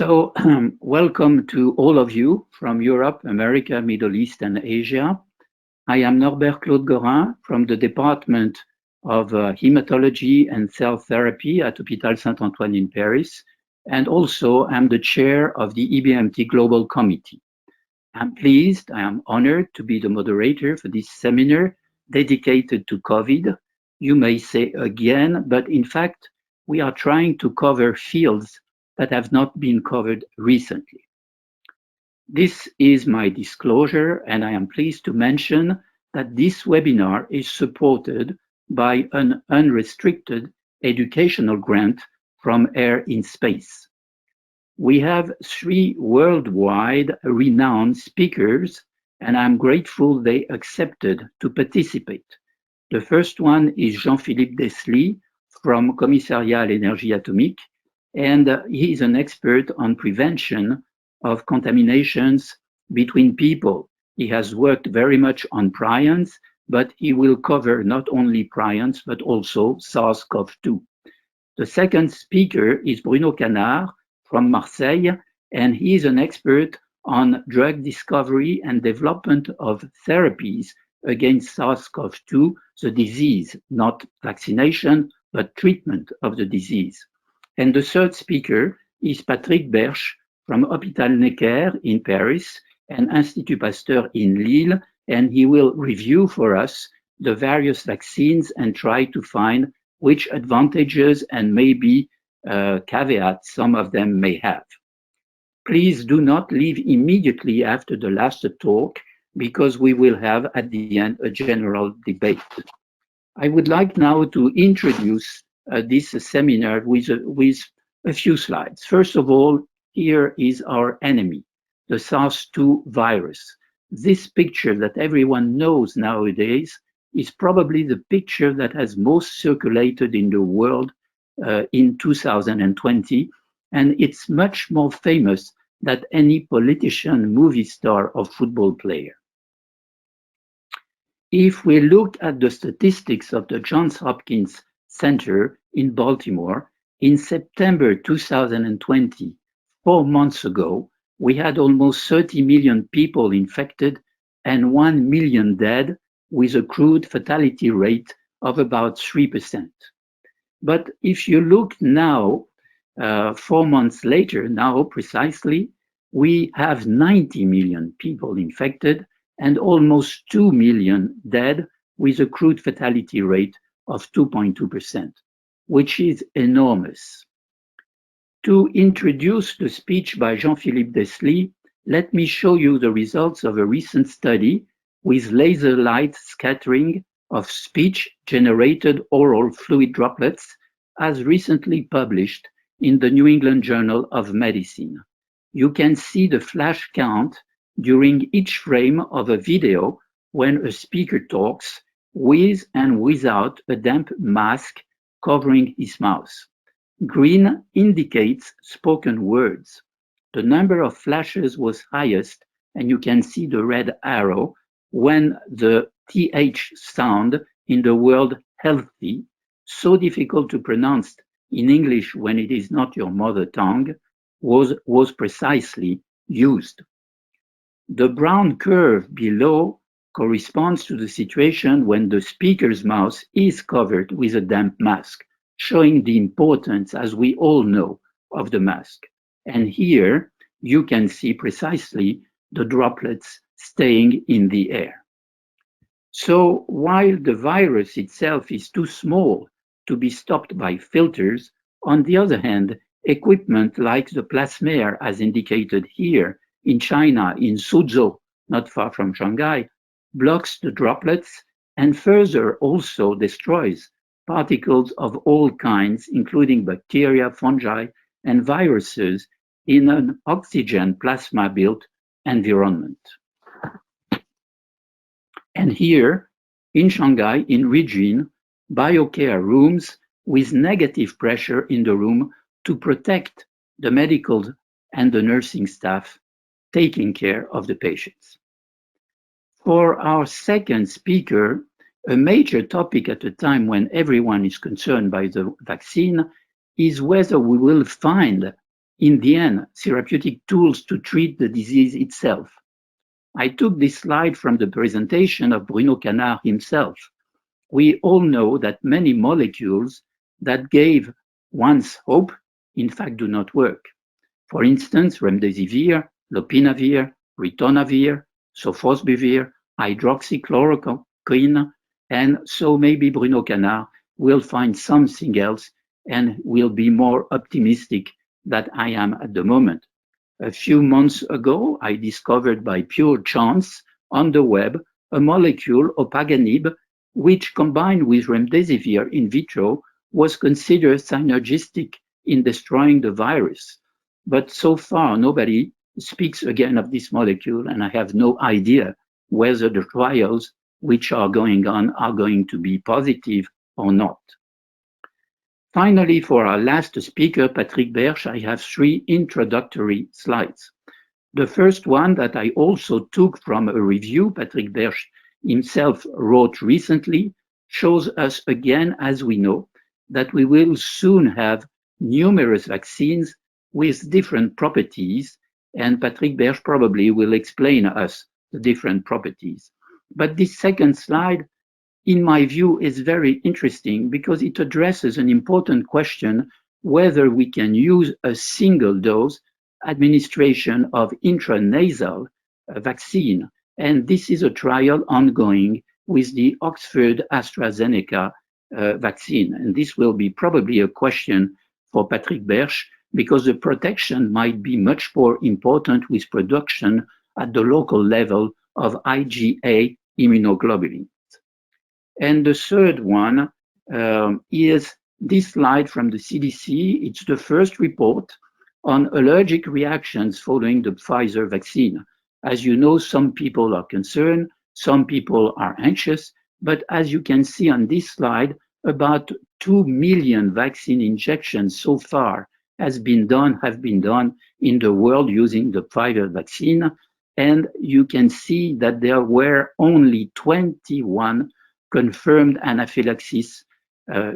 Welcome to all of you from Europe, America, Middle East, and Asia. I am Norbert Claude Gorin from the Department of Hematology and Cell Therapy at Hôpital Saint-Antoine in Paris, and also I'm the chair of the EBMT Global Committee. I am honored to be the moderator for this seminar dedicated to COVID. You may say again, but in fact, we are trying to cover fields that have not been covered recently. This is my disclosure, and I am pleased to mention that this webinar is supported by an unrestricted educational grant from Air in Space. We have 3 worldwide renowned speakers, and I'm grateful they accepted to participate. The first one is Jean-Philippe Deslys from Commissariat à l'Énergie Atomique, and he is an expert on prevention of contaminations between people. He has worked very much on prions, but he will cover not only prions, but also SARS-CoV-2. The second speaker is Bruno Canard from Marseille, and he is an expert on drug discovery and development of therapies against SARS-CoV-2, the disease, not vaccination, but treatment of the disease. And the third speaker is Patrick Berche from Hôpital Necker in Paris and Institut Pasteur in Lille, and he will review for us the various vaccines and try to find which advantages and maybe caveats some of them may have. Please do not leave immediately after the last talk, because we will have at the end a general debate. I would like now to introduce this seminar with a few slides. First of all, here is our enemy, the SARS-2 virus. This picture that everyone knows nowadays is probably the picture that has most circulated in the world in 2020, and it's much more famous than any politician, movie star, or football player. If we look at the statistics of the Johns Hopkins Center in Baltimore, in September 2020, 4 months ago, we had almost 30 million people infected and 1 million dead, with a crude fatality rate of about 3%. But if you look now, 4 months later, now precisely, we have 90 million people infected and almost 2 million dead, with a crude fatality rate of 2.2%, which is enormous. To introduce the speech by Jean-Philippe Deslys, let me show you the results of a recent study with laser light scattering of speech-generated oral fluid droplets, as recently published in the New England Journal of Medicine. You can see the flash count during each frame of a video when a speaker talks, with and without a damp mask covering his mouth. Green indicates spoken words. The number of flashes was highest, and you can see the red arrow, when the TH sound in the word healthy, so difficult to pronounce in English when it is not your mother tongue, was precisely used. The brown curve below corresponds to the situation when the speaker's mouth is covered with a damp mask, showing the importance, as we all know, of the mask. And here you can see precisely the droplets staying in the air. So while the virus itself is too small to be stopped by filters, on the other hand, equipment like the plasmare, as indicated here in China, in Suzhou, not far from Shanghai, blocks the droplets and further also destroys particles of all kinds, including bacteria, fungi, and viruses, in an oxygen plasma-built environment. And here, in Shanghai, in Regine, biocare rooms with negative pressure in the room to protect the medical and the nursing staff taking care of the patients. For our second speaker, a major topic at a time when everyone is concerned by the vaccine is whether we will find in the end, therapeutic tools to treat the disease itself. I took this slide from the presentation of Bruno Canard himself. We all know that many molecules that gave once hope, in fact, do not work. For instance, remdesivir, lopinavir, ritonavir, sofosbuvir, hydroxychloroquine, and so maybe Bruno Canard will find something else and will be more optimistic than I am at the moment. A few months ago, I discovered by pure chance on the web a molecule, opaganib, which combined with remdesivir in vitro was considered synergistic in destroying the virus. But so far, nobody speaks again of this molecule, and I have no idea whether the trials which are going on are going to be positive or not. Finally, for our last speaker, Patrick Berche, I have 3 introductory slides. The first one that I also took from a review Patrick Berche himself wrote recently shows us again, as we know, that we will soon have numerous vaccines with different properties, and Patrick Berche probably will explain us the different properties. But this second slide, in my view, is very interesting because it addresses an important question whether we can use a single dose administration of intranasal vaccine. And this is a trial ongoing with the Oxford AstraZeneca vaccine. And this will be probably a question for Patrick Berche because the protection might be much more important with production at the local level of IgA immunoglobulin. And the third one is this slide from the CDC. It's the first report on allergic reactions following the Pfizer vaccine. As you know, some people are concerned, some people are anxious, but as you can see on this slide, about 2 million vaccine injections so far have been done in the world using the Pfizer vaccine. And you can see that there were only 21 confirmed anaphylaxis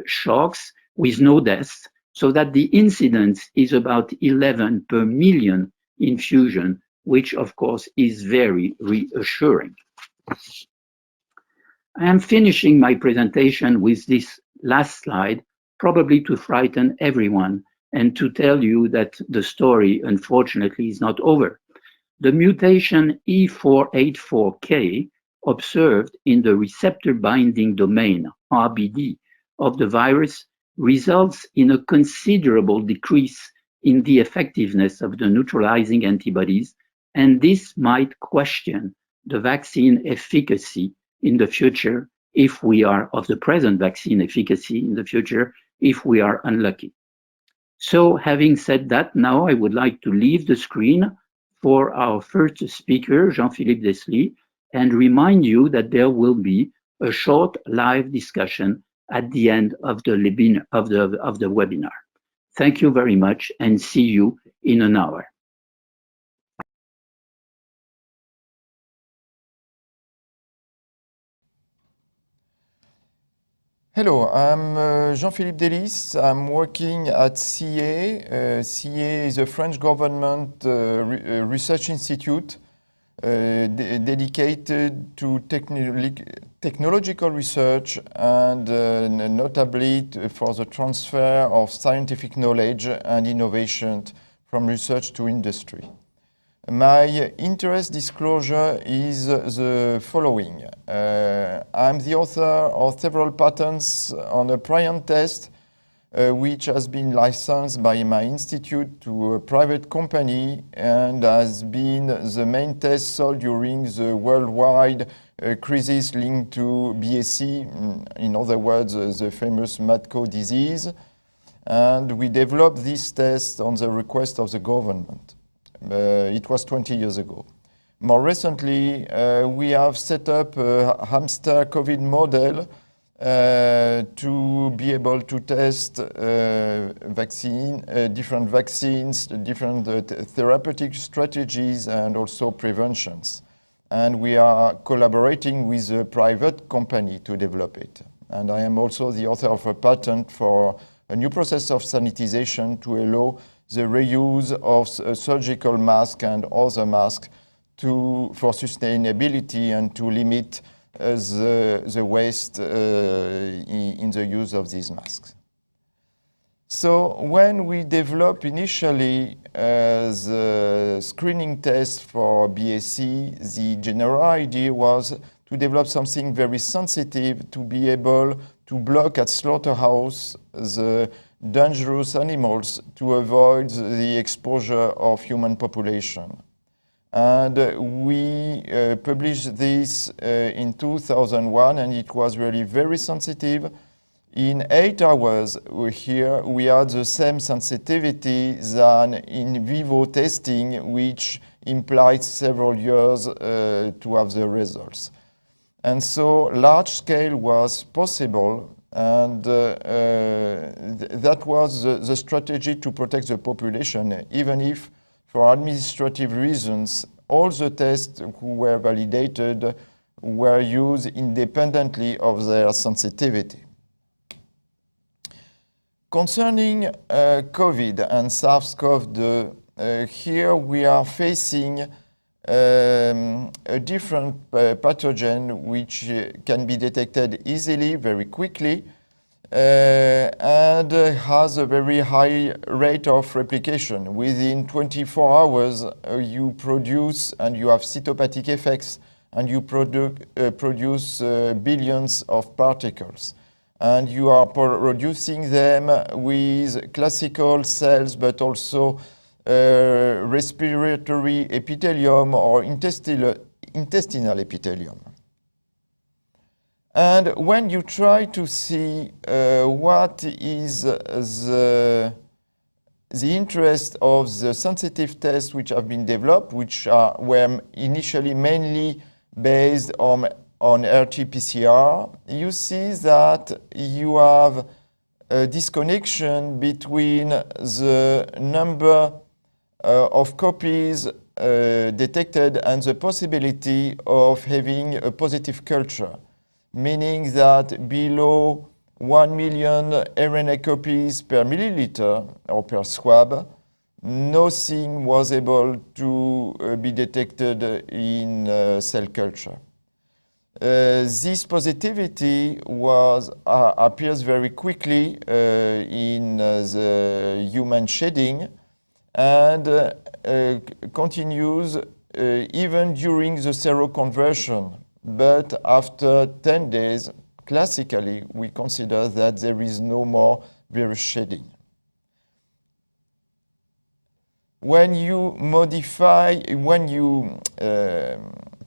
shocks with no deaths, so that the incidence is about 11 per million infusion, which of course is very reassuring. I am finishing my presentation with this last slide, probably to frighten everyone and to tell you that the story, unfortunately, is not over. The mutation E484K observed in the receptor binding domain, RBD, of the virus results in a considerable decrease in the effectiveness of the neutralizing antibodies, and this might question the vaccine efficacy in the future if we are of the present vaccine efficacy in the future if we are unlucky. So having said that, now I would like to leave the screen for our first speaker, Jean-Philippe Deslys, and remind you that there will be a short live discussion at the end of the webinar. Thank you very much and see you in an hour. Hello, I'm Jean-Philippe Deslys. I'm working at CIE. CIE is a French government research institute dedicated to technological research and notably for the transfer of scientific knowledge and innovation from research to industry. My interest disclosure is the following. I'm the author of several patents on a prion test which has been licensed by my institute to a private company and has been the main test sold during the worldwide crisis linked to BSE, in other words, the famous mad cow disease. And we developed this test on the request of the government. It was 20 years ago. More recently, we have set up a hamster COVID model to be able to test different vaccines, different therapeutic strategies, and also preventions. And we are collaborating with a private company to develop it. And I am also the author of a patent for a new process of sanitization to allow the reuse of surgical masks and other masks for sustainability and to limit the waste in the use of these masks. So when we developed initially the screening test for BSE, the general idea was to develop something very sensitive to be able to block at slaughterhouse the dangerous animals to avoid the exposure of human population. And we published this in 2001, and it was really very sensitive. In 8 hours here, we had the same sensitivity than in vivo testing, which implied several years to have the results. And so large scale was possible, and that was the strategy to protect the population, even if for administrative reasons, all the tests who were validated were used independently of their sensitivity. Concerning COVID and SARS-CoV-2, here we are facing a different pathogen which can be detected easily, very quickly, and has a very high rate of replication. Within 24 hours, you produce and you have cytopathic effects, and you produce billions of particles. And you are producing them with classical cells, but also respiratory epithelium or intestinal epithelium. And when you try to see what is the interest of the sensitive tests which have been developed, which were initially mainly based on RT-PCR, you see that you have a disconnection between the number of copies detected and the possibility of having a positive culture, meaning that below 1 million RNA copies per milliliter or per swab, nothing was able to be detected in cell culture. This positivity appears very quickly in the human shedding and continues even during the seroconversion. But after 10 days, classically, we consider that there is no more virus shedding. When you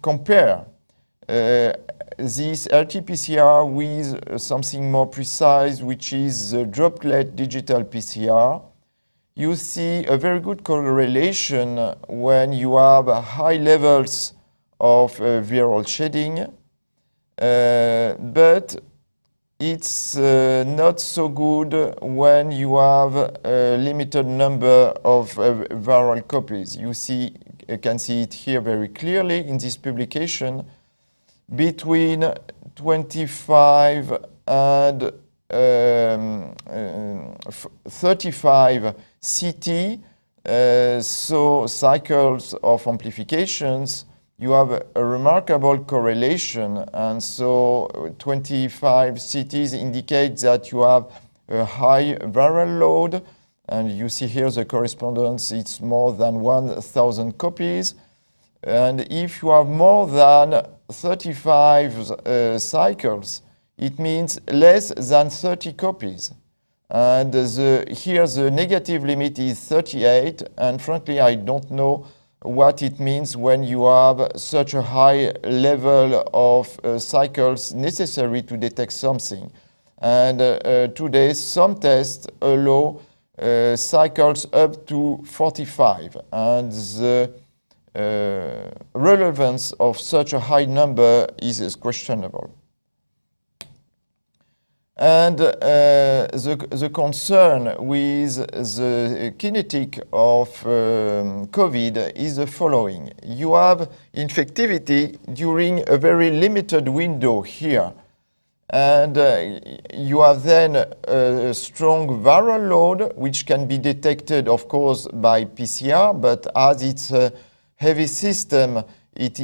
compare this RT-PCR with something more precise, which is the droplet digital PCR, you see a very good correlation when you have high levels of viral shedding, but it's not so good when you have a limited number of viral copies. You can see it here very clearly in this publication. Between 25 and 35 CT, so cycles of amplifications, you have a remarkable correlation. And so 25 CTs indicate that you have a high viral load. And you see here the correspondence, it's more than 1,000 copies. And if you have more than 35 cycles, it means less than 30 copies. And here the negative limit is 38, and frankly I don't know what it means when you have such a high level of cycles necessary to detect something. And today some tests allow cycles up to 45, and the relevance of such a high number is questionable. And the concern with the kinetic of COVID is the following. You have infectivity during a very limited window here. And you have then a strong viral load, which can be detected, of course, by PCR, but as it's a heavy system, it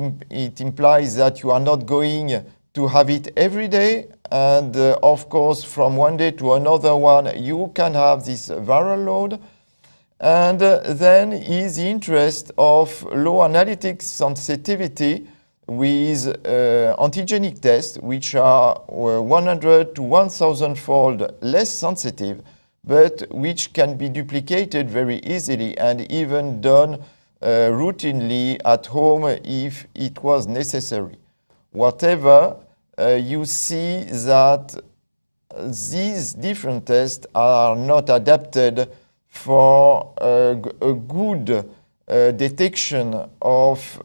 implies that you are not going to have it every day. And of course, from one day to another one, you can have this viral load. And then is the interest of low analytic sensitivity with antigenic tests, which are 100 to 1,000-fold less sensitive, but which can be duplicated very easily and even done routinely at home if it was necessary. Whatever, you see that these different tests are not adapted for a good detection of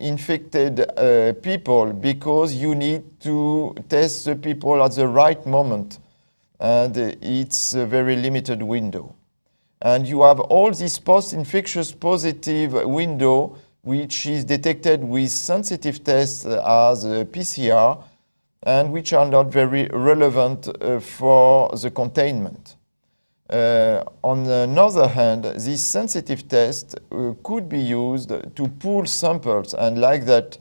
infected people, because you need to test the people at the right moment, and it's a very limited window. And you have all this post-infectious positive window, which is detected with sensitive tests as PCR, and which are not very relevant for the containment. On the other hand, this sensitive test could be used to pool samples, and like that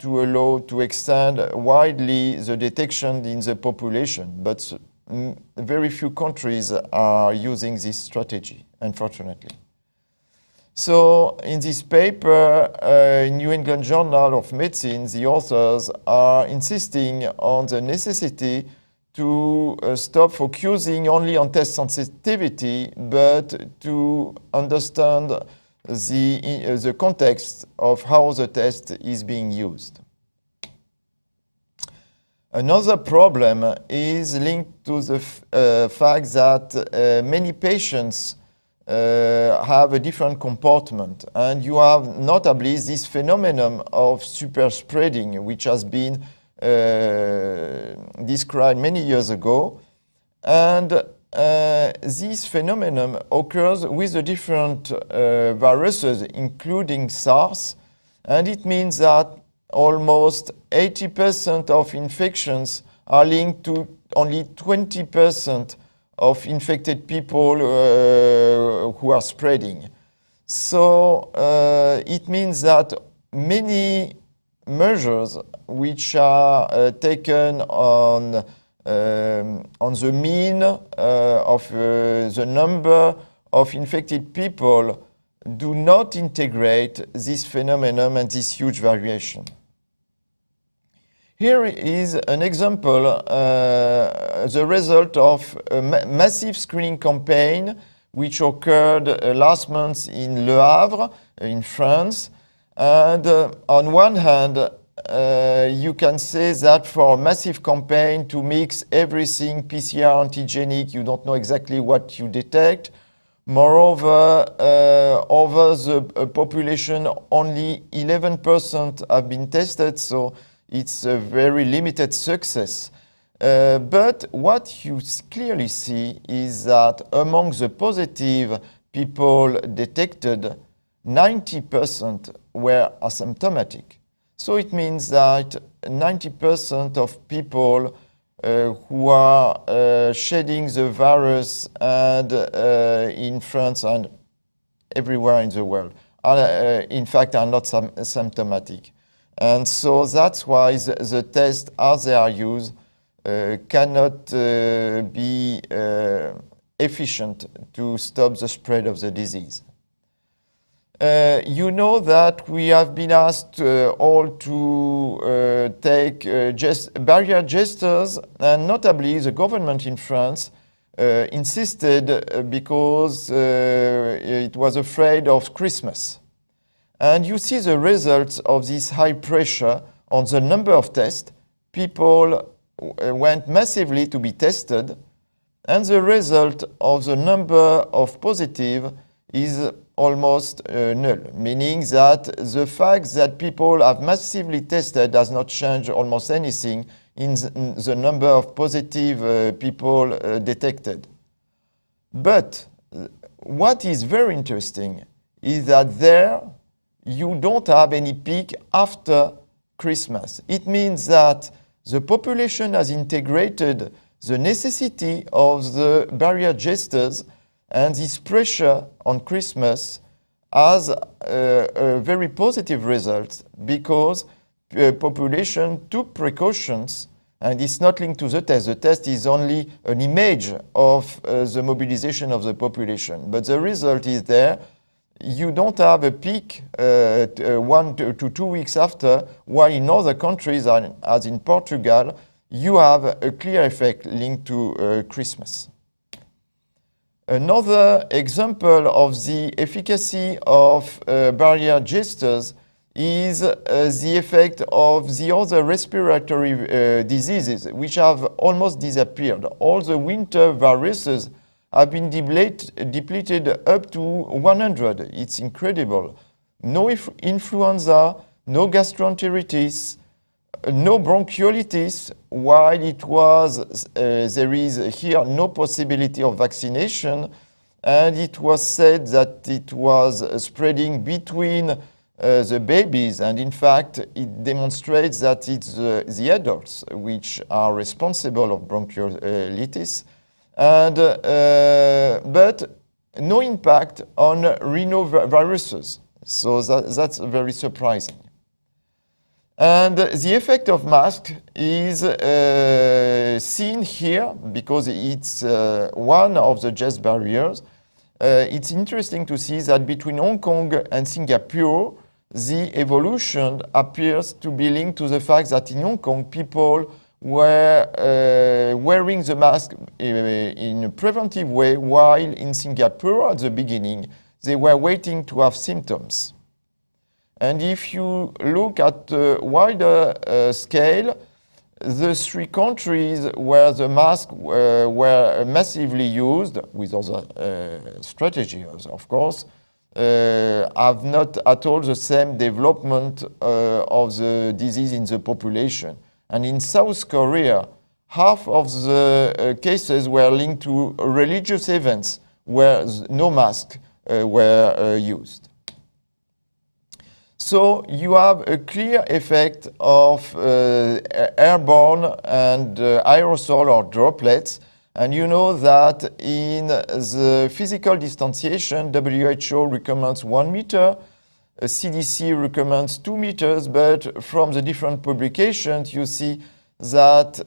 to allow to extend widely the detection in the population. But very few countries are using this strategy, unfortunately. So in this paper, in New England Journal of Medicine, the authors are insisting on the necessity to stop focusing only on test sensitivity, but to understand the context of how the test is being used. Another problem is linked to the fact that many patients have a different comportment, and you have notably this phenomenon of super spreading, which has been described many years ago. And this phenomenon occurs with the different viruses, including SARS, and it means that almost 80% of infections are linked to only 20% of infected people who are spreading. So it means that many measures which are taken on the mean of the number of infected people do not integrate this phenomenon and this huge variation. Here is an example, the result of a massive screening campaign which occurred last month in Le Havre, in France. And on one hand, you can say that for a massive campaign to mix everything PCR antigenic, you don't know exactly what you detect. Moreover, over the population, only 11% have been tested, so it's a very limited success. But what you clearly see is that among the positive people detected, 90% were asymptomatic. So it means that 90% of people who are shedding the virus and in France and everywhere in the world are, in fact, are not symptomatic. And so that's why the tests, as they are used, cannot be efficient to stop the spread of the disease. You know that we have been asked all to take barrier gestures, and notably the government in France insisted because it was afraid of Christmas. And you see the results of this high pressure on the number of tests. People went massively to be tested, and the result of the number of positive is almost null, meaning that the fact that people have massively tested does not change almost anything in the number of positive people detected. But what is very interesting is that there you don't have any peak after Christmas. It means that the population has integrated the necessity of the barrier gestures, and this pressure on Christmas has a very positive result because population took precautions, and it's not linked to the test. The test is only an image of the mobilization of the population, but the result is there. You don't have a peak 1 to 2 weeks after, while in other countries, as in Portugal, you have a clear effect linked to Christmas. Another example of the efficacy of barrier gestures is the effect of the other respiratory diseases, which have almost disappeared. All the winter viruses have been depleted up to 100. It's incredible. No influenza, no gastroenteritis, no bronchiolitis, while it was, there is here no possibility of vaccination, and it was said that it was spreading between the babies, and in fact it demonstrates that it's the adults which are responsible of bronchiolitis, and but no impact on rhinoviruses, so that's very surprising. And the effect of mask is seen here because it's one of the gest barriers. It's interesting to see that between Hong Kong and Singapore, the evolution appears to be linked to the fact that in Hong Kong, people were wearing the mask in a preventive way, while in Singapore, at the beginning, they were waiting to have symptoms. And if you look at a wider scale, the 3 countries where the masks were massively used, with other strategies, of course, have not at all the same development of the disease in the population. And in South Korea, half of the cases were linked to religious events where no masks were used. So you have a clear effect of airborne and aerosol or droplets. And you know that in the physical distanciation, WHO recommends 1 meter, CDC recommends 2 meters, but from the different publications, you see that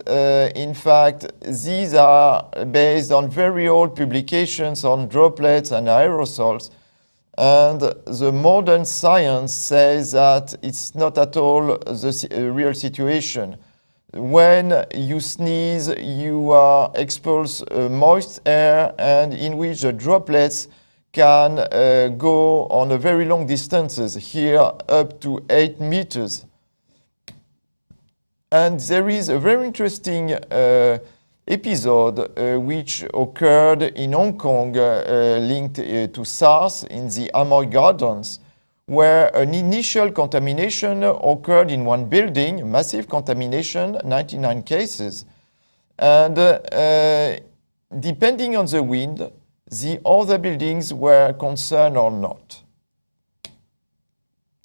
in fact, these are based on very old publications on droplets and aerosols. And the modern science says that it's not at all the real situation. When you sneeze, you are exposed moist air, and in which the droplets can go on a very long distances, here up to 8 meters. And there is a very interesting episode which occurred in Hong Kong linked to SARS in the Amoy Gardens, where an initial contamination occurred in one building, massive contamination, 99 cases. And depending on the wind, the other buildings were concerned or not.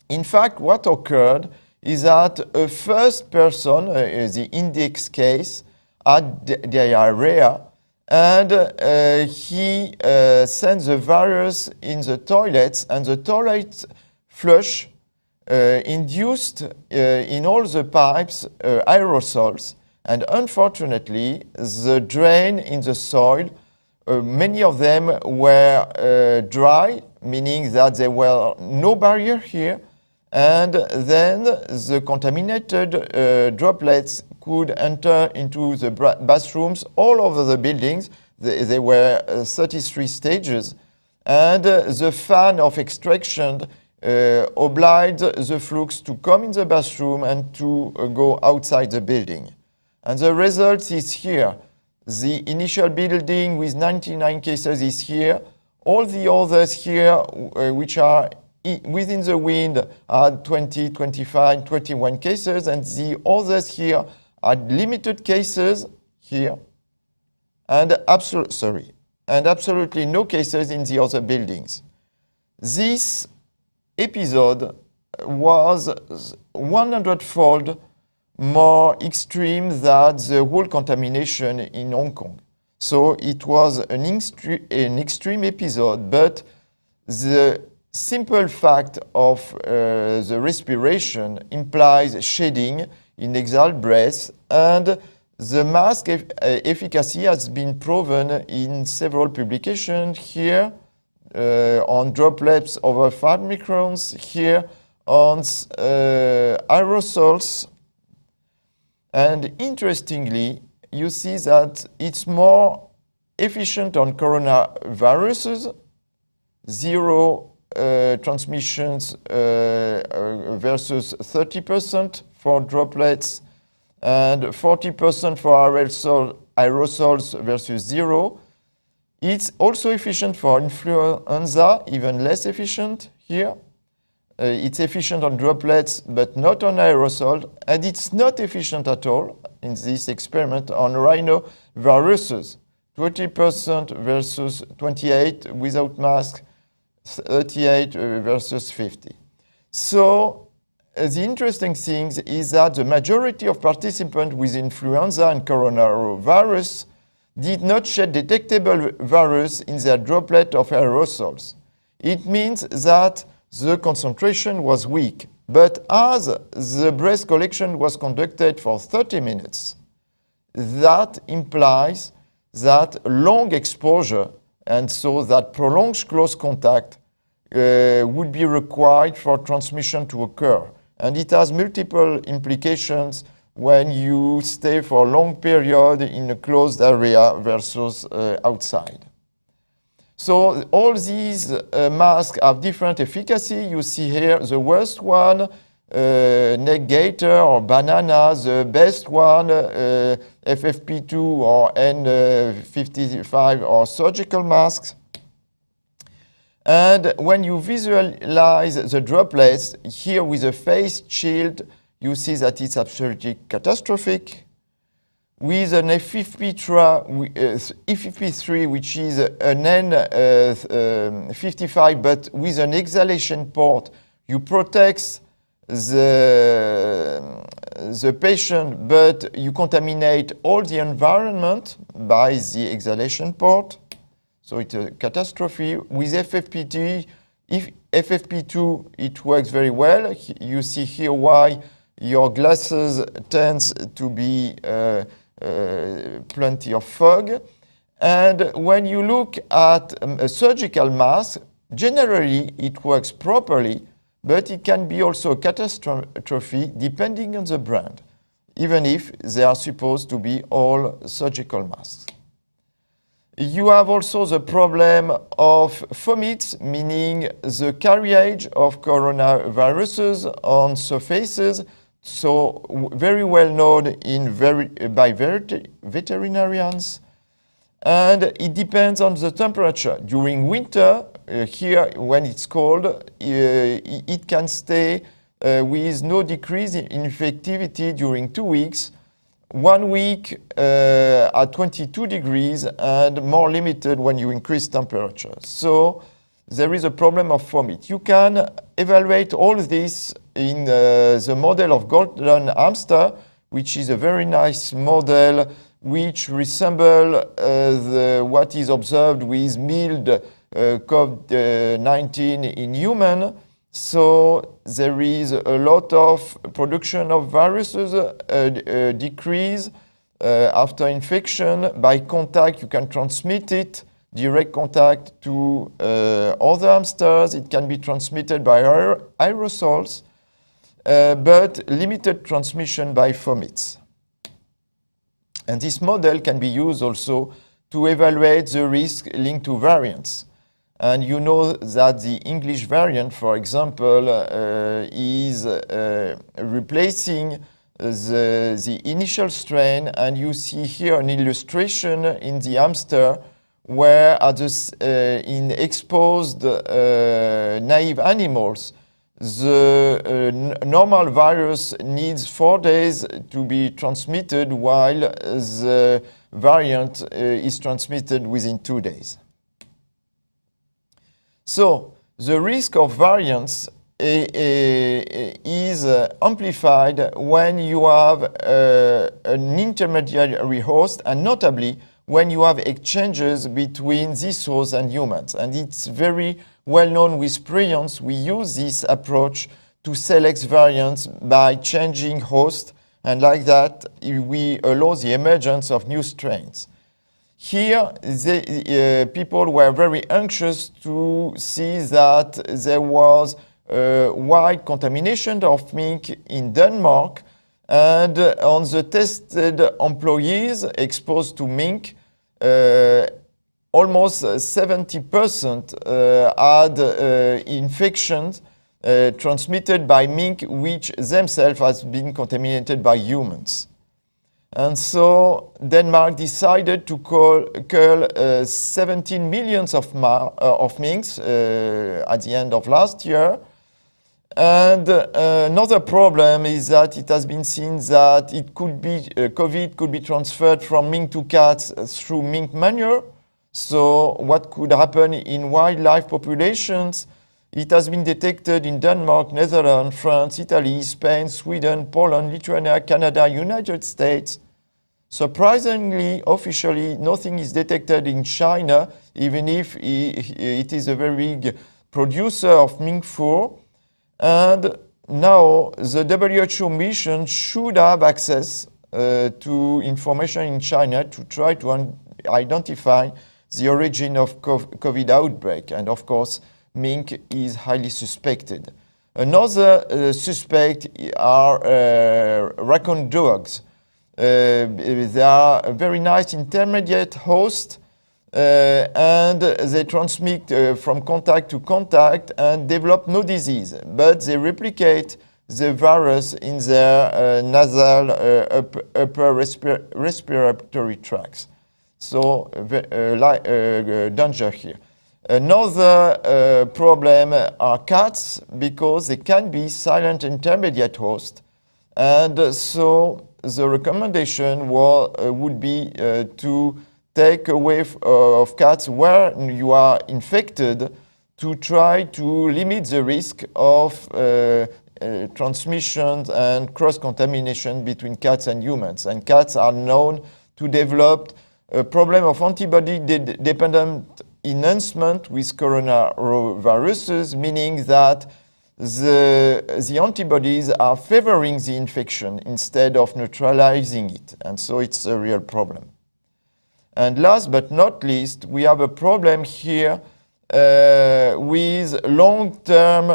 In fact, what occurred is that a first person, the index case, had diarrhea, and he sent the virus in the toilets, and the toilet flush induced in all the pipes aerosols, and unfortunately the drain in the soil, many of them were dry, meaning that there were no barrier here, and then the contaminated droplets could enter into the bathrooms all over the buildings. There were 33 stages, and the fan of extraction obliged the flux to come in the bathroom and to go outside the building. And the result is here. The initial building with 99 cases is here. All the others here, which are within the wind, had 20, 25, 21 cases, and the others here had limited cases here, and absolutely no cases in the other buildings. This episode was 100-fold more extreme than the whole contamination in Hong Kong. So it was an extreme episode, but the simple fact of the respiration implies shedding in exhaled breath, and the mask efficacy has been proven in several publications here on droplets over 5 microns, here on aerosols. And interestingly, you see that it's more efficient on coronaviruses, 0 transmissions versus 30% for droplets, and 40% for aerosols versus 0. It's also efficient for influenza, even less efficient here. It's efficient on droplets, but not on aerosol, and it's not efficient at all in this experiment on rhinoviruses. 20% versus 28 without mask, 38 versus 50. So the interesting thing is that the majority of participants with influenza and coronavirus did not shed detectable virus in their droplet of aerosols. It means that the concentration was weak, but as the breath collection was conducted for 30 minutes, that implies that long exposure, and so that prolonged close contact would be required for transmission to occur. And it has multiple implications when you stay for a long period in a closed area versus outside. So all these masks have different efficacy. You see here the worst one, neck gaiter or banana, the best one, FFP2 or N55 or surgical masks. And when you visualize the droplets here with a face shield, you see that it's absolutely catastrophic. With an FFP3, which is an N55, but with an exhalation port, you protect the patient, but you contaminate all the environment by the exhalation port. So it's a catastrophe. With FFP2, it works very well. You see here why your glasses tends to be plenty of fog. And when you look at a surgical mask, generally it works properly, but it can be also a catastrophe depending on the brand, even if they are supposed to be all surgical masks. You have also the problem of fomites, meaning the carriage of coronaviruses on surfaces, so very well known by veterinarians. And it depends on the temperature. During winter, here when it's cold, it can stay with no decrease in infectivity during 2 weeks, 1 week at 22 degrees, and more limited when you increase temperature. So there is a problem of vomit. You can evaluate all this in the model of golden hamster, which is a very nice model which resemble what is observed with mild COVID-19 in human. So there is a lot of production of viruses, decrease after infection. By contact, you can transmit it, direct contact to other hamsters. It can be transmitted by aerosols, but limited transmission by fomites. And this model can be used also to evaluate the risk linked to variants. And you know that the English variant, for example, is replacing the initial strain. And you see here an illustration in the hamster where in exposed naive animals, the normal virus needs 4 days to be transmitted, while the variant is transmitted within 2 days. So the risk of variants is amplified when you have an intermediary host, and notably when you have exchanges between this host and humans. And it's very well known with prions. We use this approach to select variants by changing host, and like that we allow the emergence of new strains. Here, people were very anxious to see that there was wide contamination of mink in Denmark, and on the tested employees exposed to mink, almost 70% had infections transmitted by mink, which themselves has been contaminated by humans. And so Denmark decided to cull 17 million of minks at the end of last year. And another problem is that it has been seen that it could be COVID could be transferred from mink to cats through mink manure. So what could happen in wildlife populations? It has been detected in Denmark, Netherlands, France, Italy, Spain, Sweden, Poland, Lithuania, Canada, United States. Surprisingly, officially, nothing is detected in China, even if it is a very big producer of mink fur. And now the WHO mission should have access to information in China to try to identify the origin of COVID outbreak. And of course, mink is highly suspected. Another suspect are raccoon dogs. They are a very nice intermediate host, and they transmit from contact to contact and develop no disease, but they replicate the virus in their nasal upper respiratory tracts. So danger here. Another problem are cats, because they can be silent intermediate host, and so the recommendation would be to take away of cats where you are infected, to try to limit the risk of transmission and cross-contamination between cats and humans. And cats are known to develop a problem of antibody-dependent enhancement with coronaviruses, meaning that the antibodies are favoring the infection instead of neutralizing it. And so it's a real problem. And last but not least, we have a problem here with long-term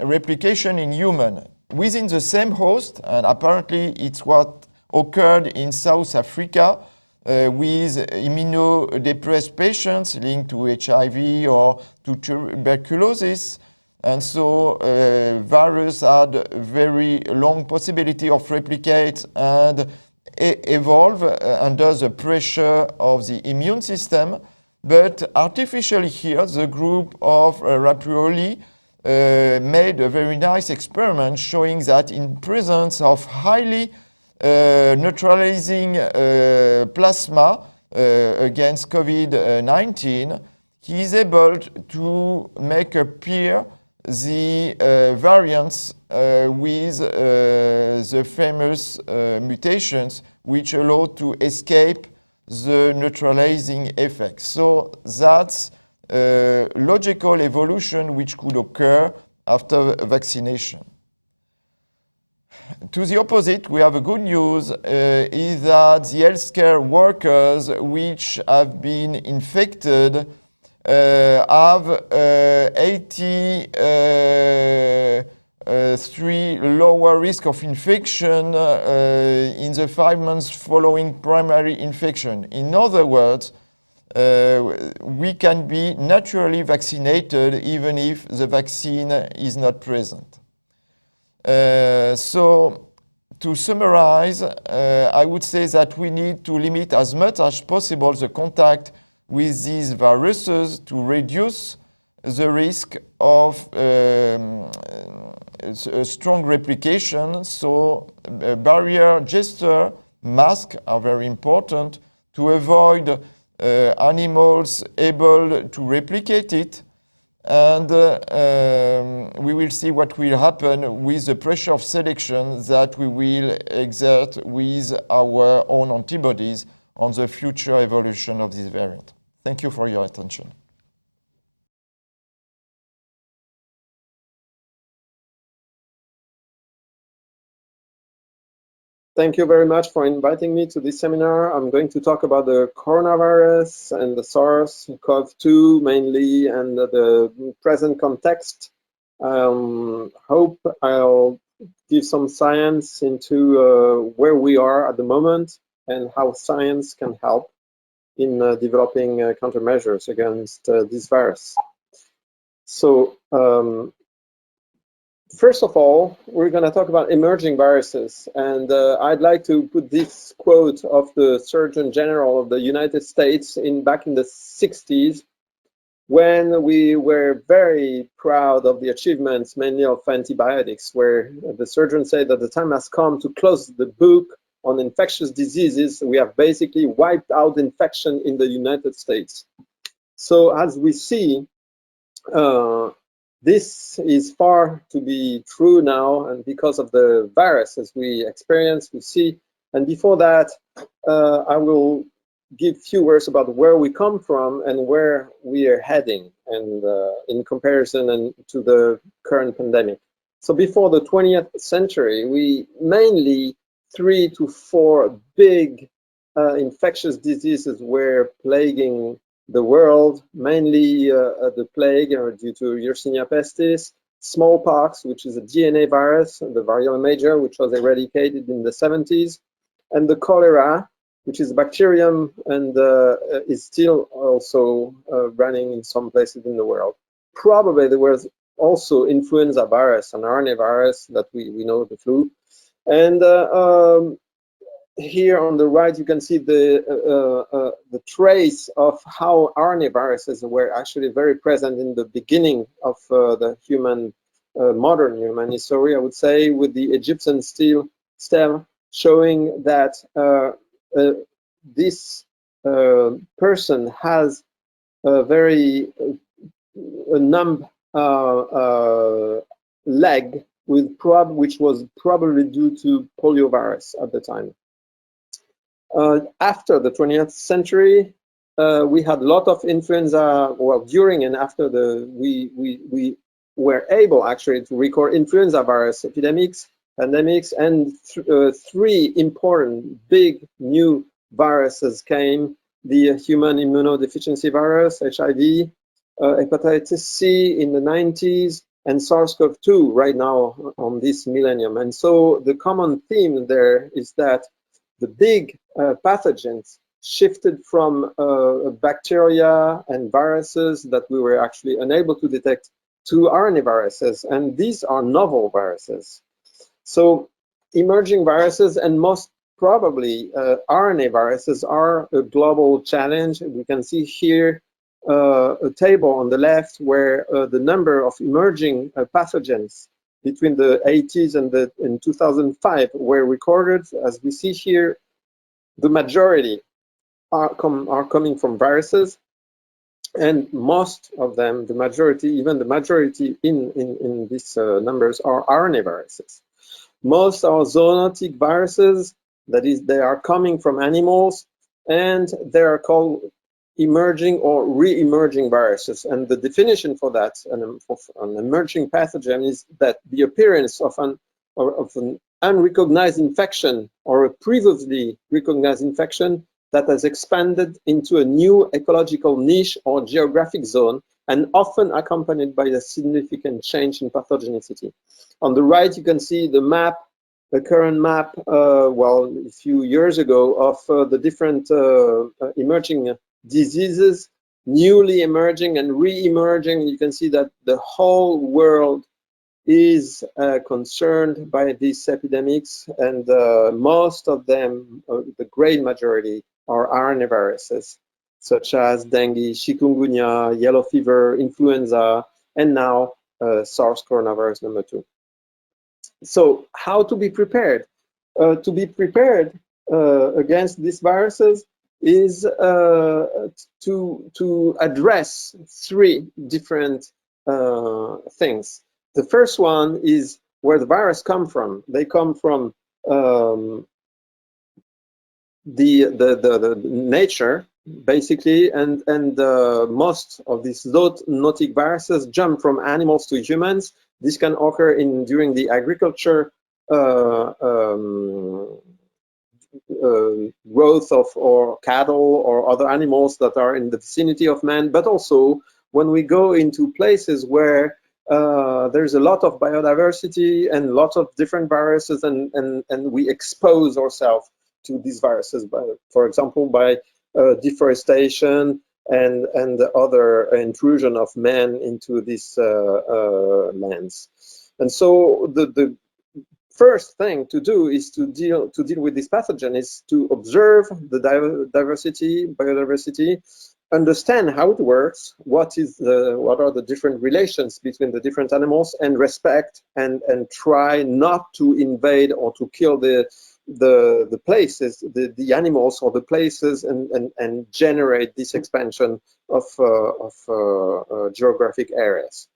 replication in human within the same host, and apparently it's what occurred in South Africa with immunodepressed patients linked to HIV or to tuberculosis. And so virus had a very long possibility of replicate and evolve under the pressure of the immune system. But artificially here, the group of Raprioli made a very nice experiment showing that in presence of highly neutralizing plasma against COVID-19, he is able to make appear the variants with the famous mutations which allow to escape the neutralizing effect. So that's a logical evolution which could occur after vaccination. To the opposite, we have a good news, is that the healthcare workers which have been infected have 83 lower risk of infection in the 5 months following primary infection. In other words, we can be naturally vaccinated even if the vaccine is not present. So to summarize, I would say that we need to limit as much as possible the contact with these viruses to reduce the risk of a strong replication. So barrier gesture, masks are very important to avoid animals able to replicate it. And we will see what will happen with the pressure of selection that we will exert with our own antibodies on the future evolution of this variant. Thank you for your attention. Thank you very much for inviting me to this seminar. I'm going to talk about the coronavirus and the SARS-CoV-2 mainly, and the present context. Hope I'll give some science into where we are at the moment and how science can help in developing countermeasures against this virus. So, first of all, we're going to talk about emerging viruses, and I'd like to put this quote of the Surgeon General of the United States back in the 60s, when we were very proud of the achievements, mainly of antibiotics, where the surgeon said that the time has come to close the book on infectious diseases. We have basically wiped out infection in the United States. So as we see, this is far to be true now, and because of the viruses we experience, we see. And before that, I will give few words about where we come from and where we are heading, and in comparison and to the current pandemic. So before the 20th century, we mainly 3 to 4 big infectious diseases were plaguing the world, mainly the plague due to Yersinia pestis, smallpox, which is a DNA virus, the variola major, which was eradicated in the 70s, and the cholera, which is a bacterium and is still also running in some places in the world. Probably there was also influenza virus, an RNA virus that we know, the flu. And here on the right, you can see the trace of how RNA viruses were actually very present in the beginning of the modern human history, I would say, with the Egyptian stem showing that this person has a very numb leg, which was probably due to poliovirus at the time. After the 20th century, we had a lot of influenza. Well, during and after we were able actually to record influenza virus pandemics, and 3 important big new viruses came: the human immunodeficiency virus, HIV, hepatitis C in the 90s, and SARS-CoV-2 right now on this millennium. And so the common theme there is that the big pathogens shifted from bacteria and viruses that we were actually unable to detect to RNA viruses, and these are novel viruses. So emerging viruses, and most probably RNA viruses, are a global challenge. We can see here a table on the left where the number of emerging pathogens between the 80s and 2005 were recorded. As we see here, the majority are coming from viruses, and most of them, the majority, even the majority in these numbers, are RNA viruses. Most are zoonotic viruses, that is, they are coming from animals, and they are called emerging or re-emerging viruses. And the definition for that, of an emerging pathogen, is that the appearance of an unrecognized infection or a previously recognized infection that has expanded into a new ecological niche or geographic zone, and often accompanied by a significant change in pathogenicity. On the right, you can see the map, the current map, well, a few years ago, of the different emerging diseases, newly emerging and re-emerging. You can see that the whole world is concerned by these epidemics, and most of them, the great majority, are RNA viruses, such as dengue, chikungunya, yellow fever, influenza, and now SARS coronavirus number 2. So how to be prepared? To be prepared against these viruses is to address 3 different things. The first one is where the virus come from. They come from the nature, basically, and most of these zoonotic viruses jump from animals to humans. This can occur during the agriculture growth of or cattle or other animals that are in the vicinity of man, but also when we go into places where there's a lot of biodiversity and lots of different viruses, and we expose ourselves to these viruses, for example, by deforestation and the other intrusion of man into these lands. And so the first thing to do is to deal with this pathogen is to observe the biodiversity, understand how it works, what are the different relations between the different animals, and respect and try not to invade or to kill the places, the animals or the places, and generate this expansion of geographic areas.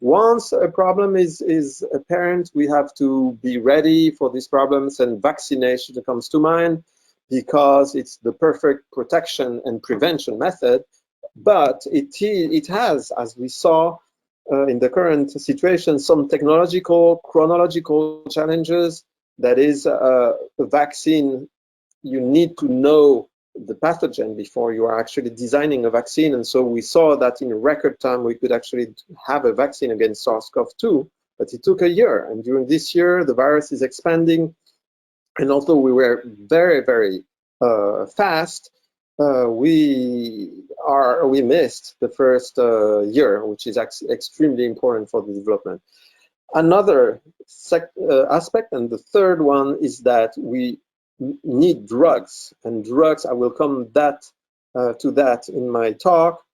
Once a problem is apparent, we have to be ready for these problems, and vaccination comes to mind because it's the perfect protection and prevention method. But it has, as we saw in the current situation, some technological, chronological challenges. That is, a vaccine, you need to know the pathogen before you are actually designing a vaccine. And so we saw that in record time, we could actually have a vaccine against SARS-CoV-2, but it took a year. And during this year, the virus is expanding. And although we were very, very fast, we missed the first year, which is extremely important for the development. Another aspect, and the third one, is that we need drugs, and drugs, I will come to that in my talk.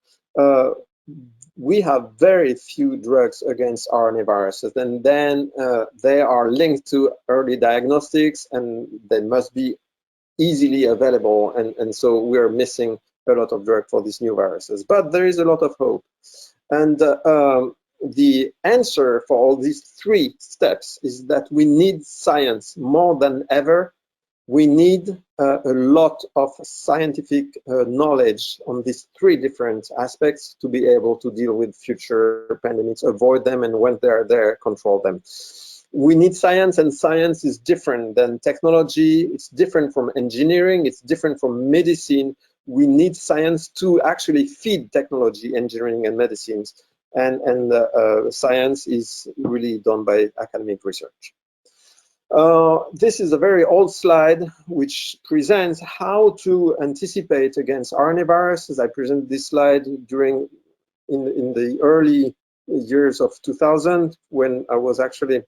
We have very few drugs against RNA viruses, and then they are linked to early diagnostics, and they must be easily available, and so we are missing a lot of drug for these new viruses. But there is a lot of hope, and the answer for all these three steps is that we need science more than ever. We need a lot of scientific knowledge on these three different aspects to be able to deal with future pandemics, avoid them, and when they're there, control them. We need science, and science is different than technology. It's different from engineering. It's different from medicine. We need science to actually feed technology, engineering, and medicines. And science is really done by academic research. This is a very old slide which presents how to anticipate against RNA viruses. I presented this slide in the early years of 2000, when I was actually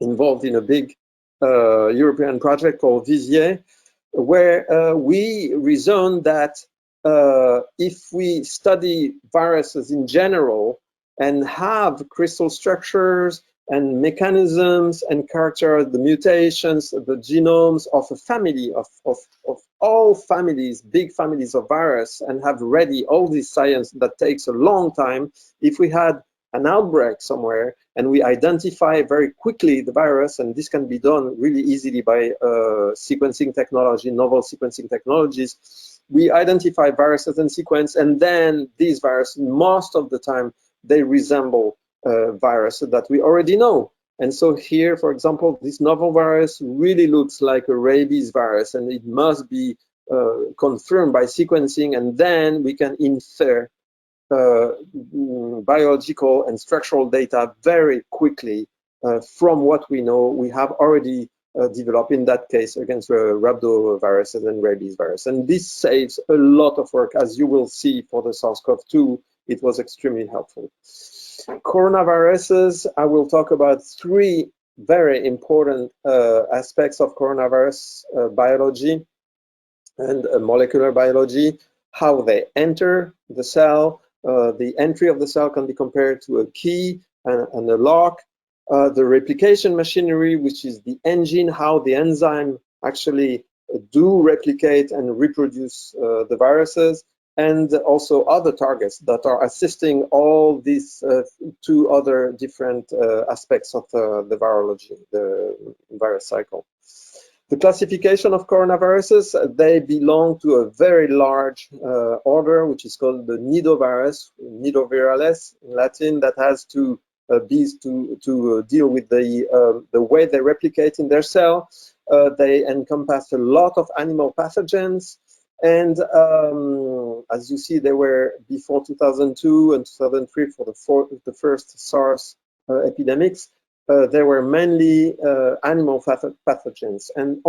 involved in a big European project called Visier, where we reasoned that if we study viruses in general and have crystal structures and mechanisms and character, the mutations, the genomes of a family of all families, big families of virus, and have ready all this science that takes a long time. If we had an outbreak somewhere and we identify very quickly the virus, and this can be done really easily by sequencing technology, novel sequencing technologies, we identify viruses and sequence, and then these viruses, most of the time, they resemble viruses that we already know. And so here, for example, this novel virus really looks like a rabies virus, and it must be confirmed by sequencing, and then we can infer biological and structural data very quickly from what we know we have already developed, in that case against rhabdoviruses and rabies virus. And this saves a lot of work. As you will see for the SARS-CoV-2, it was extremely helpful. Coronaviruses, I will talk about three very important aspects of coronavirus biology and molecular biology: how they enter the cell. The entry of the cell can be compared to a key and a lock. The replication machinery, which is the engine, how the enzyme actually do replicate and reproduce the viruses. and also other targets that are assisting all these two other different aspects of the virology, the virus cycle. The classification of coronaviruses, they belong to a very large order, which is called the nidovirus, nidovirales in Latin, that has to deal with the way they replicate in their cell. They encompass a lot of animal pathogens, and as you see, they were before 2002 and 2003 for the first SARS epidemics. They were mainly animal pathogens, and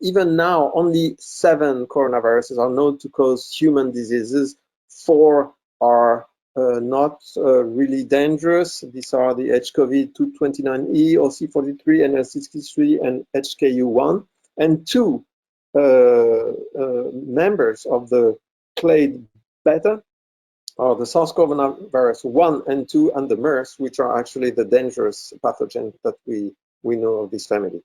even now, only 7 coronaviruses are known to cause human diseases. 4 are not really dangerous. These are the HCoV-229E, OC43, NL63, and HKU1, and 2 members of the clade beta are the SARS-CoV-2 1 and 2 and the MERS, which are actually the dangerous pathogens that we know of this family.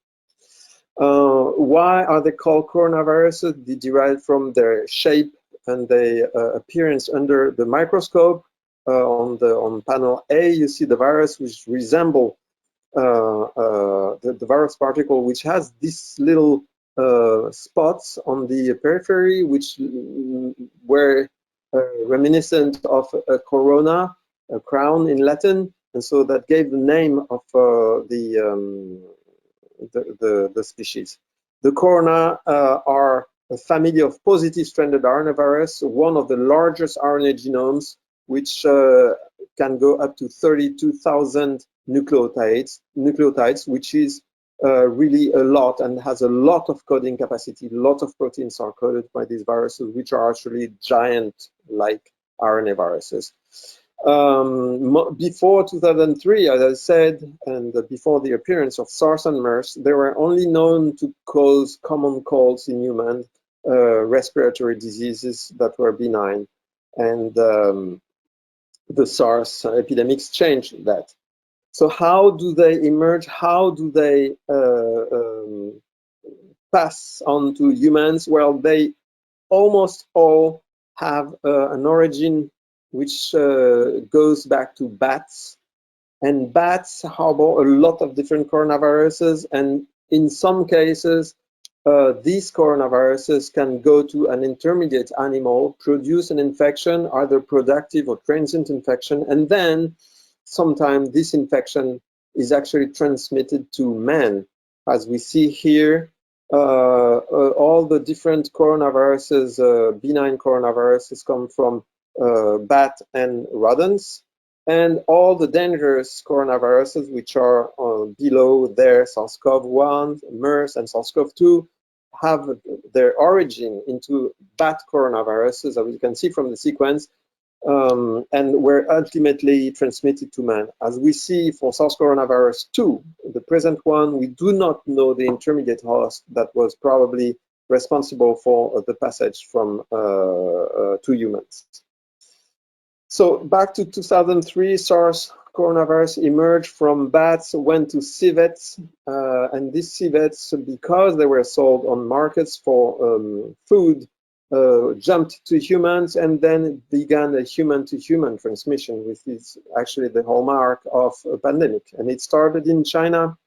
Why are they called coronaviruses? They derive from their shape and their appearance under the microscope. On panel A, you see the virus, which resemble the virus particle, which has these little spots on the periphery, which were reminiscent of a corona, a crown in Latin, and so that gave the name of the species. The corona are a family of positive stranded RNA virus, one of the largest RNA genomes, which can go up to 32,000 nucleotides, which is really a lot and has a lot of coding capacity. A lot of proteins are coded by these viruses, which are actually giant-like RNA viruses. Before 2003, as I said, and before the appearance of SARS and MERS, they were only known to cause common colds in humans, respiratory diseases that were benign, and the SARS epidemics changed that. So how do they emerge? How do they pass on to humans? Well, they almost all have an origin which goes back to bats. And bats harbor a lot of different coronaviruses. And in some cases, these coronaviruses can go to an intermediate animal, produce an infection, either productive or transient infection, and then sometimes this infection is actually transmitted to man. As we see here, all the different coronaviruses, benign coronaviruses, come from bat and rodents, and all the dangerous coronaviruses, which are below there, SARS-CoV-1, MERS, and SARS-CoV-2, have their origin into bat coronaviruses, as you can see from the sequence, and were ultimately transmitted to man. As we see for SARS coronavirus 2, the present one, we do not know the intermediate host that was probably responsible for the passage from to humans. So back to 2003, SARS coronavirus emerged from bats, went to civets, and these civets, because they were sold on markets for food, jumped to humans and then began a human-to-human transmission, which is actually the hallmark of a pandemic. And it started in China,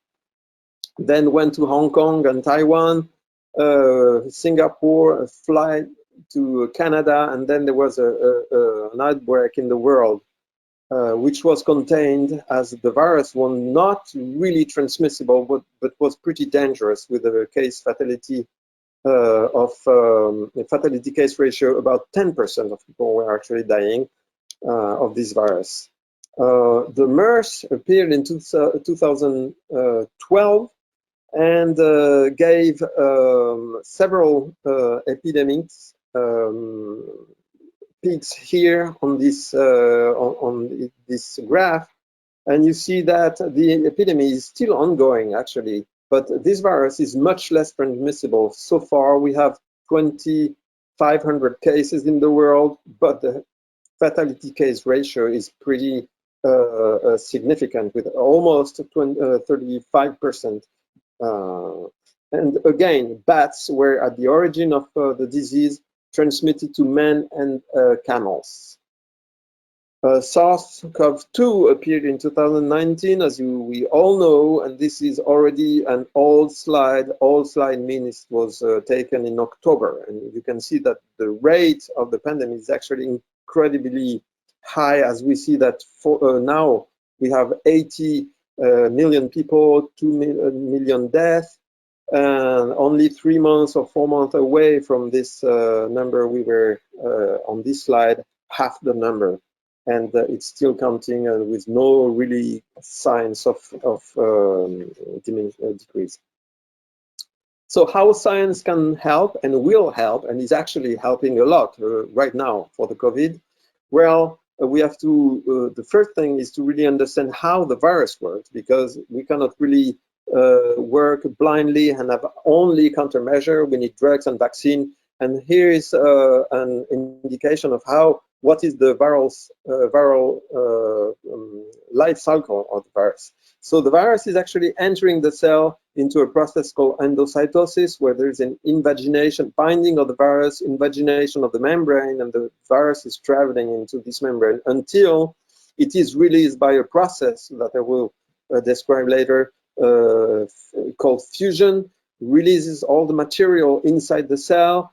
then went to Hong Kong and Taiwan, Singapore, a flight to Canada, and then there was an outbreak in the world, which was contained as the virus was not really transmissible, but was pretty dangerous, with a case fatality of a fatality case ratio. About 10% of people were actually dying of this virus. The MERS appeared in 2012 and gave several epidemics, peaks here on this this graph, and you see that the epidemic is still ongoing actually, but this virus is much less transmissible. So far we have 2,500 cases in the world, but the fatality case ratio is pretty significant, with almost 35%. And again, bats were at the origin of the disease, transmitted to men and camels. SARS-CoV-2 appeared in 2019, as we all know, and this is already an old slide. Old slide means it was taken in October, and you can see that the rate of the pandemic is actually incredibly high, as we see that for, now we have 80 million people, 2 million deaths, and only 3 months or 4 months away from this number we were on this slide, half the number. And it's still counting with no really signs of decrease. So how science can help and will help, and is actually helping a lot right now for the COVID? Well, we have to, the first thing is to really understand how the virus works, because we cannot really work blindly and have only countermeasure. We need drugs and vaccine. And here is an indication of what is the viral life cycle of the virus. So the virus is actually entering the cell into a process called endocytosis, where there is an invagination, binding of the virus, invagination of the membrane, and the virus is traveling into this membrane until it is released by a process that I will describe later, called fusion, releases all the material inside the cell.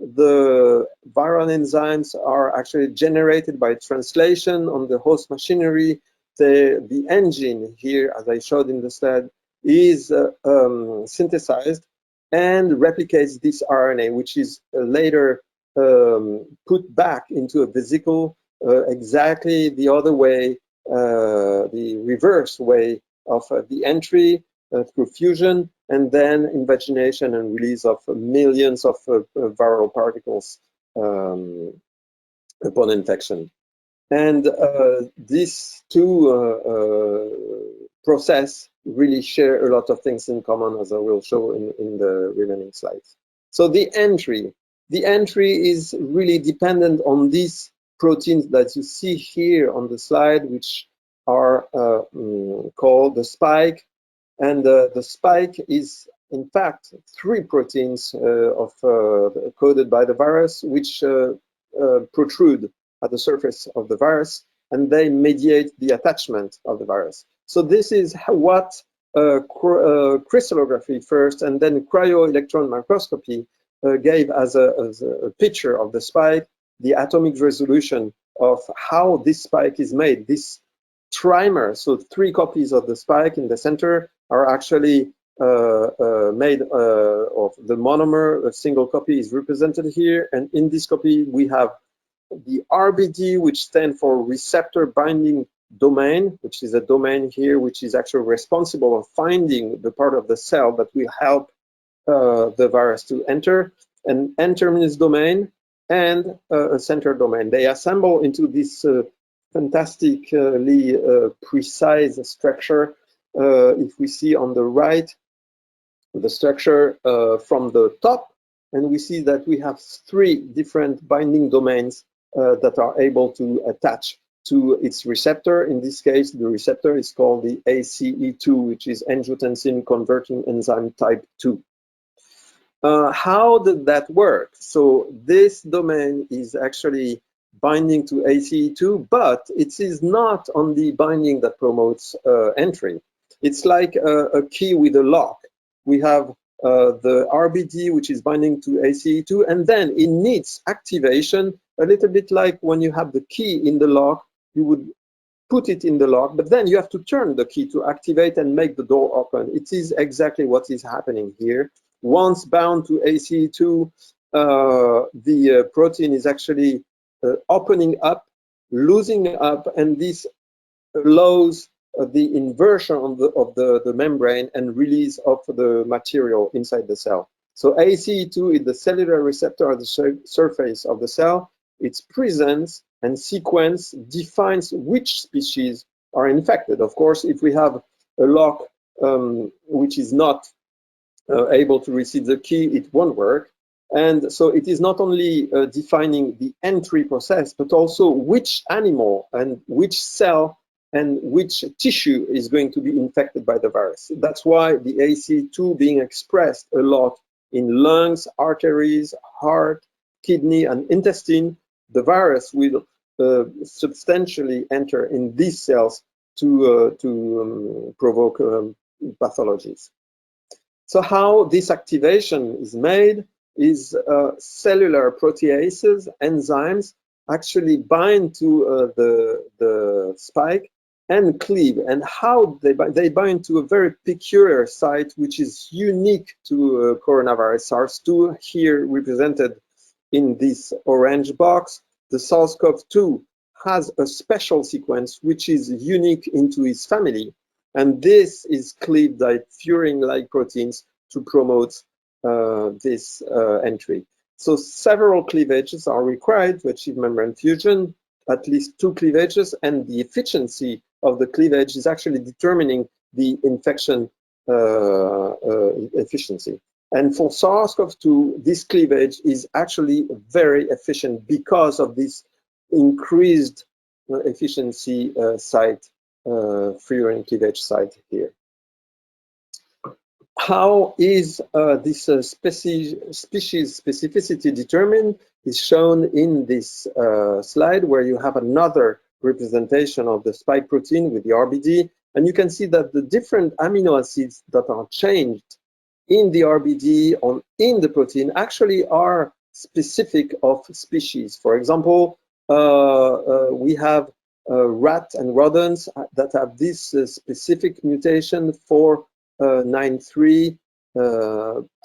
The viral enzymes are actually generated by translation on the host machinery. The engine here, as I showed in the slide, is synthesized and replicates this RNA, which is later put back into a vesicle exactly the other way, the reverse way of the entry through fusion, and then invagination and release of millions of viral particles upon infection. And these two processes really share a lot of things in common, as I will show in the remaining slides. So the entry is really dependent on these proteins that you see here on the slide, which are called the spike. And the spike is, in fact, 3 proteins coded by the virus, which protrude at the surface of the virus, and they mediate the attachment of the virus. So this is what crystallography first, and then cryo-electron microscopy gave as a picture of the spike, the atomic resolution of how this spike is made. This trimer, so 3 copies of the spike in the center, are actually made of the monomer. A single copy is represented here, and in this copy we have the RBD, which stands for receptor binding domain, which is a domain here which is actually responsible for finding the part of the cell that will help the virus to enter, an N-terminus domain and a center domain. They assemble into this fantastically precise structure. If we see on the right the structure from the top, and we see that we have 3 different binding domains that are able to attach to its receptor. In this case, the receptor is called the ACE2, which is angiotensin converting enzyme type 2. How did that work? So this domain is actually binding to ACE2, but it is not only binding that promotes entry. It's like a key with a lock. We have the RBD, which is binding to ACE2, and then it needs activation, a little bit like when you have the key in the lock, you would put it in the lock, but then you have to turn the key to activate and make the door open. It is exactly what is happening here. Once bound to ACE2, the protein is actually opening up, losing up, and this allows the inversion of the membrane and release of the material inside the cell. So ACE2 is the cellular receptor at the surface of the cell. Its presence and sequence defines which species are infected. Of course, if we have a lock which is not able to receive the key, it won't work. And so it is not only defining the entry process, but also which animal and which cell and which tissue is going to be infected by the virus. That's why the ACE2 being expressed a lot in lungs, arteries, heart, kidney, and intestine, the virus will substantially enter in these cells to provoke pathologies. So how this activation is made is cellular proteases, enzymes, actually bind to the spike and cleave. And how they bind to a very peculiar site, which is unique to coronavirus SARS-2, here represented in this orange box. The SARS-CoV-2 has a special sequence which is unique into its family, and this is cleaved by furin-like proteins to promote this entry. So several cleavages are required to achieve membrane fusion, at least 2 cleavages, and the efficiency of the cleavage is actually determining the infection efficiency. And for SARS-CoV-2, this cleavage is actually very efficient because of this increased efficiency site, furin cleavage site here. How is this species specificity determined is shown in this slide, where you have another representation of the spike protein with the RBD, and you can see that the different amino acids that are changed in the RBD or in the protein actually are specific of species. For example, we have rat and rodents that have this specific mutation for 9.3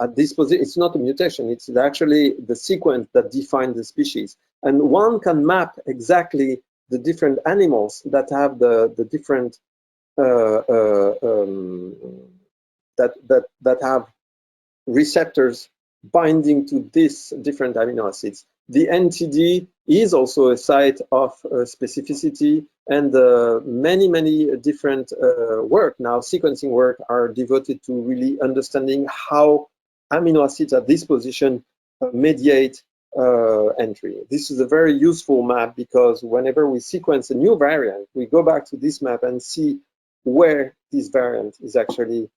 at this position. It's not a mutation, it's actually the sequence that defines the species. And one can map exactly the different animals that have the different that have receptors binding to these different amino acids. The NTD is also a site of specificity, and many different work now, sequencing work, are devoted to really understanding how amino acids at this position mediate entry. This is a very useful map because whenever we sequence a new variant, we go back to this map and see where this variant is actually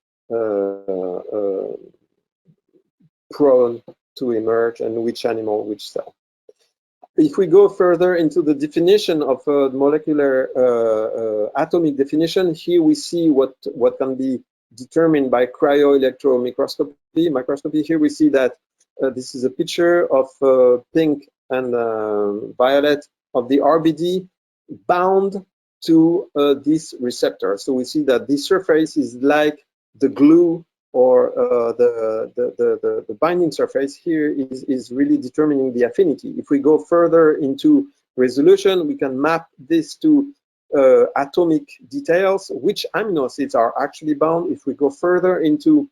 prone to emerge and which animal, which cell. If we go further into the definition of molecular atomic definition, here we see what can be determined by cryo-electron microscopy. Here we see that this is a picture of pink and violet of the RBD bound to this receptor. So we see that this surface is like the glue, or the binding surface here is really determining the affinity. If we go further into resolution, we can map this to atomic details, which amino acids are actually bound. If we go further into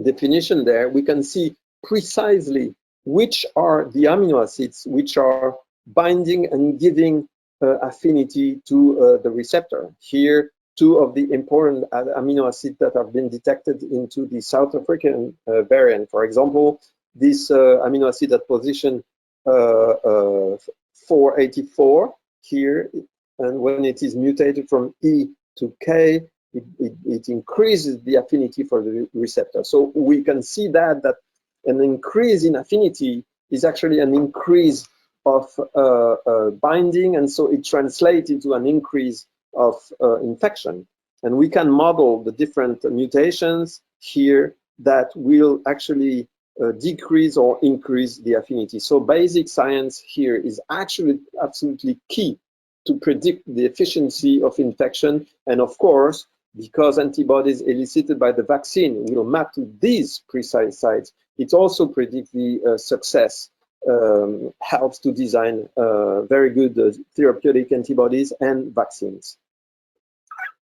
definition there, we can see precisely which are the amino acids which are binding and giving affinity to the receptor. Here, 2 of the important amino acids that have been detected into the South African variant. For example, this amino acid at position 484 here, and when it is mutated from E to K, it increases the affinity for the receptor. So we can see that an increase in affinity is actually an increase of binding, and so it translates into an increase of infection. And we can model the different mutations here that will actually decrease or increase the affinity. So basic science here is actually absolutely key to predict the efficiency of infection. And of course, because antibodies elicited by the vaccine will map to these precise sites, it also predicts the success, helps to design very good therapeutic antibodies and vaccines.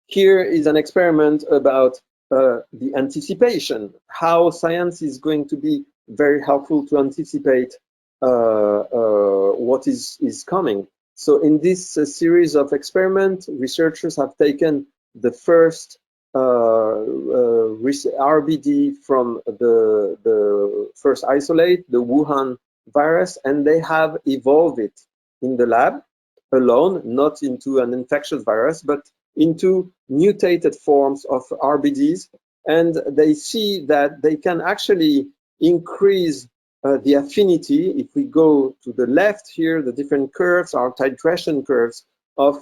Here is an experiment about the anticipation, how science is going to be very helpful to anticipate what is coming. So in this series of experiments, researchers have taken the first RBD from the first isolate, the Wuhan virus, and they have evolved it in the lab alone, not into an infectious virus, but into mutated forms of RBDs, and they see that they can actually increase the affinity, if we go to the left here, the different curves are titration curves of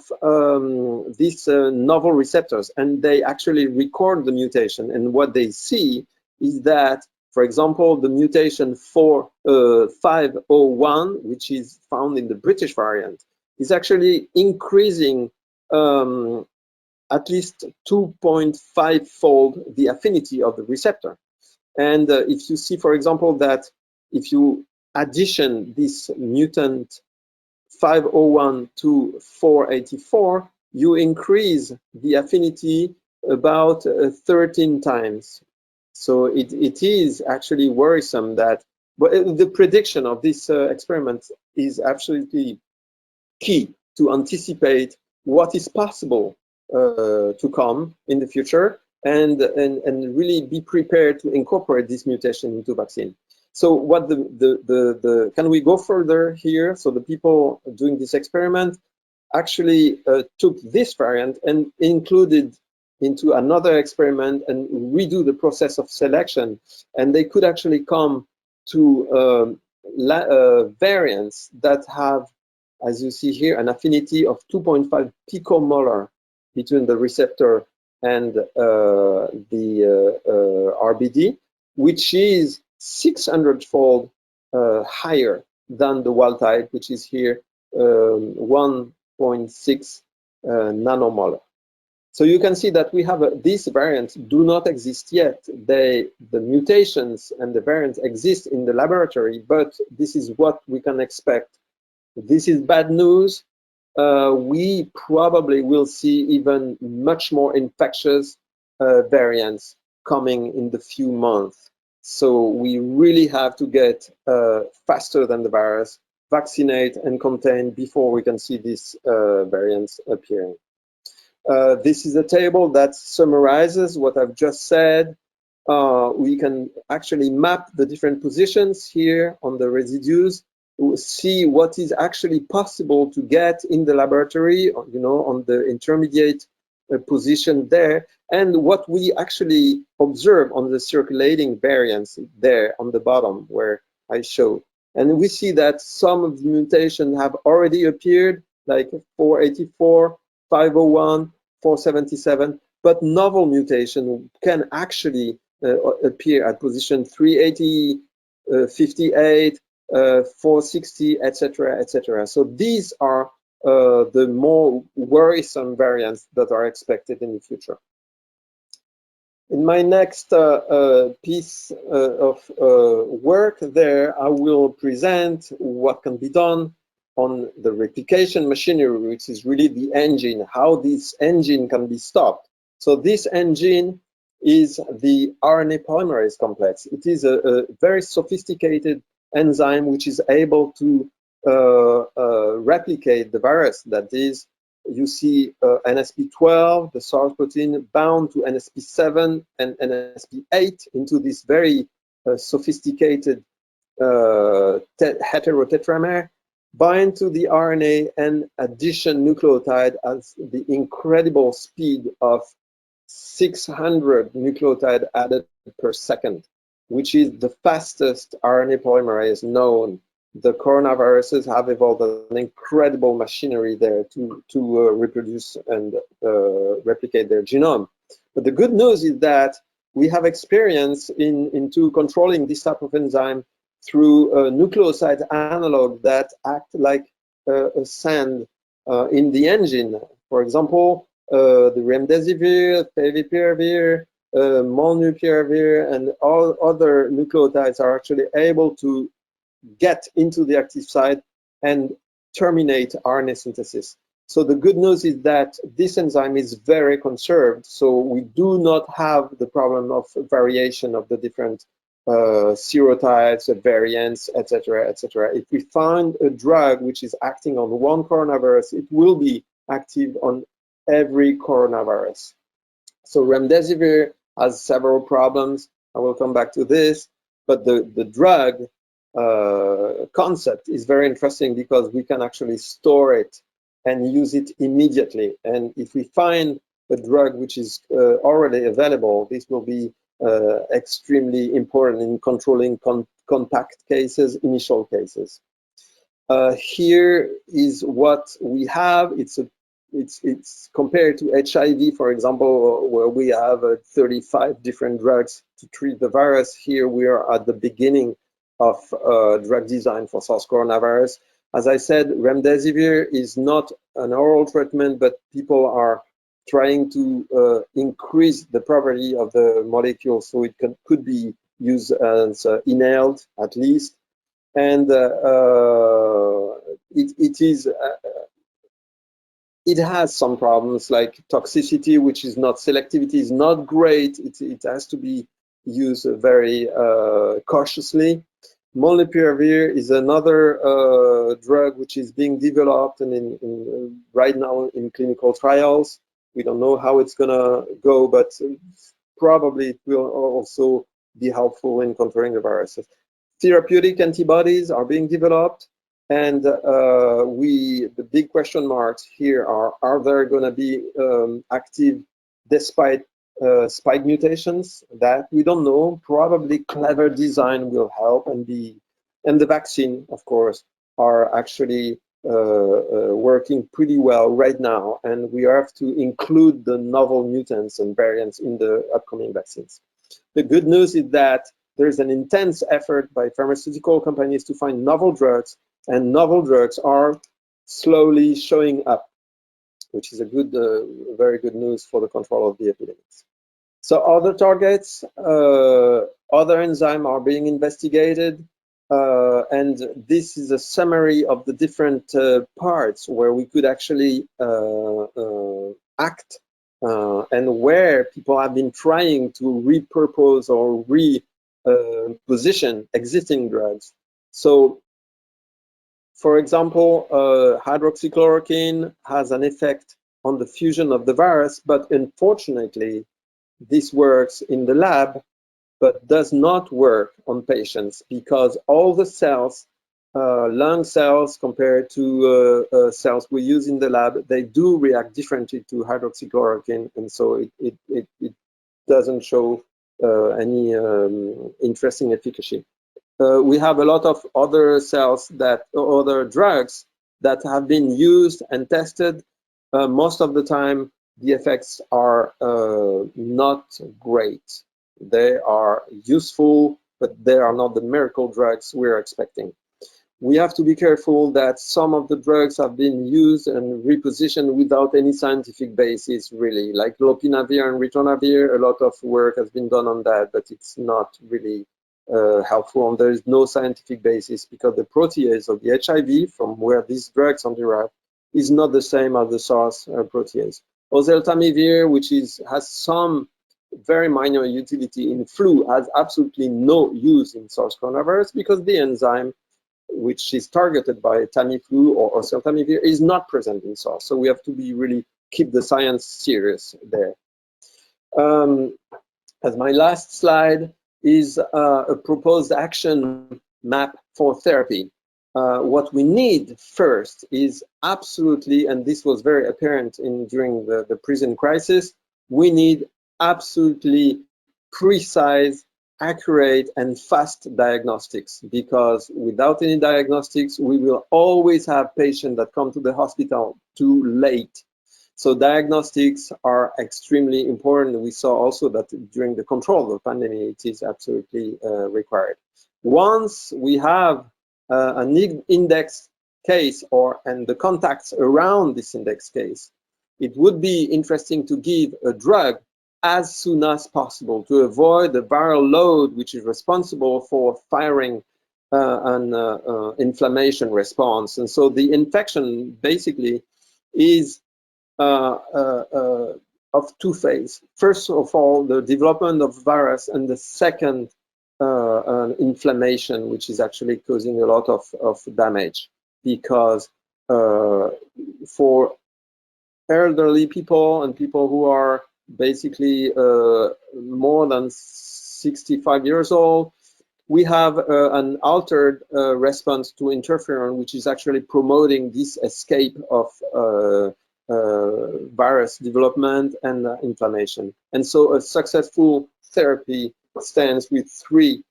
these novel receptors, and they actually record the mutation. And what they see is that, for example, the mutation 501, which is found in the British variant, is actually increasing at least 2.5-fold the affinity of the receptor. And if you see, for example, that if you addition this mutant 501 to 484, you increase the affinity about 13 times. So it is actually worrisome that, but the prediction of this experiment is absolutely key to anticipate what is possible to come in the future, and really be prepared to incorporate this mutation into vaccine. So what can we go further here? So the people doing this experiment actually took this variant and included into another experiment and redo the process of selection, and they could actually come to variants that have, as you see here, an affinity of 2.5 picomolar between the receptor and the RBD, which is 600-fold higher than the wild type, which is here 1.6 nanomolar. So you can see that we have these variants do not exist yet. The mutations and the variants exist in the laboratory, but this is what we can expect. This is bad news. We probably will see even much more infectious variants coming in the few months. So we really have to get faster than the virus, vaccinate and contain before we can see these variants appearing. This is a table that summarizes what I've just said. We can actually map the different positions here on the residues, see what is actually possible to get in the laboratory, on the intermediate position there, and what we actually observe on the circulating variants there on the bottom where I showed. And we see that some of the mutations have already appeared, like 484, 501, 477, but novel mutation can actually appear at position 380, 58, 460, etc., etc. So these are the more worrisome variants that are expected in the future. In my next piece of work there, I will present what can be done on the replication machinery, which is really the engine, how this engine can be stopped. So this engine is the RNA polymerase complex. It is a very sophisticated enzyme which is able to replicate the virus. That is, you see NSP12, the SARS protein, bound to NSP7 and NSP8 into this very sophisticated heterotetramer, bind to the RNA and addition nucleotide at the incredible speed of 600 nucleotide added per second, which is the fastest RNA polymerase known. The coronaviruses have evolved an incredible machinery there to reproduce and replicate their genome. But the good news is that we have experience into controlling this type of enzyme through nucleoside analog that act like a sand in the engine. For example, the remdesivir, favipiravir, molnupiravir, and all other nucleotides are actually able to get into the active site and terminate RNA synthesis. So the good news is that this enzyme is very conserved, so we do not have the problem of variation of the different serotypes, variants, etc., etc. If we find a drug which is acting on one coronavirus, it will be active on every coronavirus. So remdesivir has several problems. I will come back to this, but the drug concept is very interesting because we can actually store it and use it immediately. And if we find a drug which is already available, this will be extremely important in controlling contact cases, initial cases. Here is what we have. It's compared to HIV, for example, where we have 35 different drugs to treat the virus. Here we are at the beginning of drug design for SARS coronavirus. As I said, remdesivir is not an oral treatment, but people are trying to increase the property of the molecule so it could be used as inhaled at least. And it has some problems like toxicity, which is not, selectivity is not great. It has to be used very cautiously. Molnupiravir is another drug which is being developed and right now in clinical trials. We don't know how it's gonna go, but probably it will also be helpful in controlling the viruses. Therapeutic antibodies are being developed, and the big question marks here are there going to be active despite spike mutations? That we don't know. Probably clever design will help, and the vaccine, of course, are actually working pretty well right now, and we have to include the novel mutants and variants in the upcoming vaccines. The good news is that there's an intense effort by pharmaceutical companies to find novel drugs, and novel drugs are slowly showing up, which is a good, very good news for the control of the epidemics. So other targets, other enzymes are being investigated, and this is a summary of the different parts where we could actually act, and where people have been trying to repurpose or position existing drugs. So, for example, hydroxychloroquine has an effect on the fusion of the virus, but unfortunately, this works in the lab, but does not work on patients because all the cells, lung cells compared to cells we use in the lab, they do react differently to hydroxychloroquine, and so it doesn't show any interesting efficacy. We have a lot of other other drugs that have been used and tested. Most of the time, the effects are not great. They are useful, but they are not the miracle drugs we're expecting. We have to be careful that some of the drugs have been used and repositioned without any scientific basis, really. Like lopinavir and ritonavir, a lot of work has been done on that, but it's not really helpful, and there is no scientific basis because the protease of the HIV from where these drugs are derived is not the same as the SARS protease. Oseltamivir, which has some very minor utility in flu, has absolutely no use in SARS coronavirus because the enzyme which is targeted by Tamiflu or oseltamivir is not present in SARS. So we have to be really keep the science serious there. As my last slide is a proposed action map for therapy. What we need first is absolutely, and this was very apparent during the prison crisis, we need absolutely precise, accurate, and fast diagnostics, because without any diagnostics, we will always have patients that come to the hospital too late. So diagnostics are extremely important. We saw also that during the control of the pandemic, it is absolutely required. Once we have an index case and the contacts around this index case, it would be interesting to give a drug as soon as possible to avoid the viral load, which is responsible for firing an inflammation response. And so the infection basically is of two phases. First of all, the development of virus, and the second, inflammation, which is actually causing a lot of damage, because for elderly people and people who are basically more than 65 years old, we have an altered response to interferon, which is actually promoting this escape of virus development and inflammation. And so a successful therapy stands with three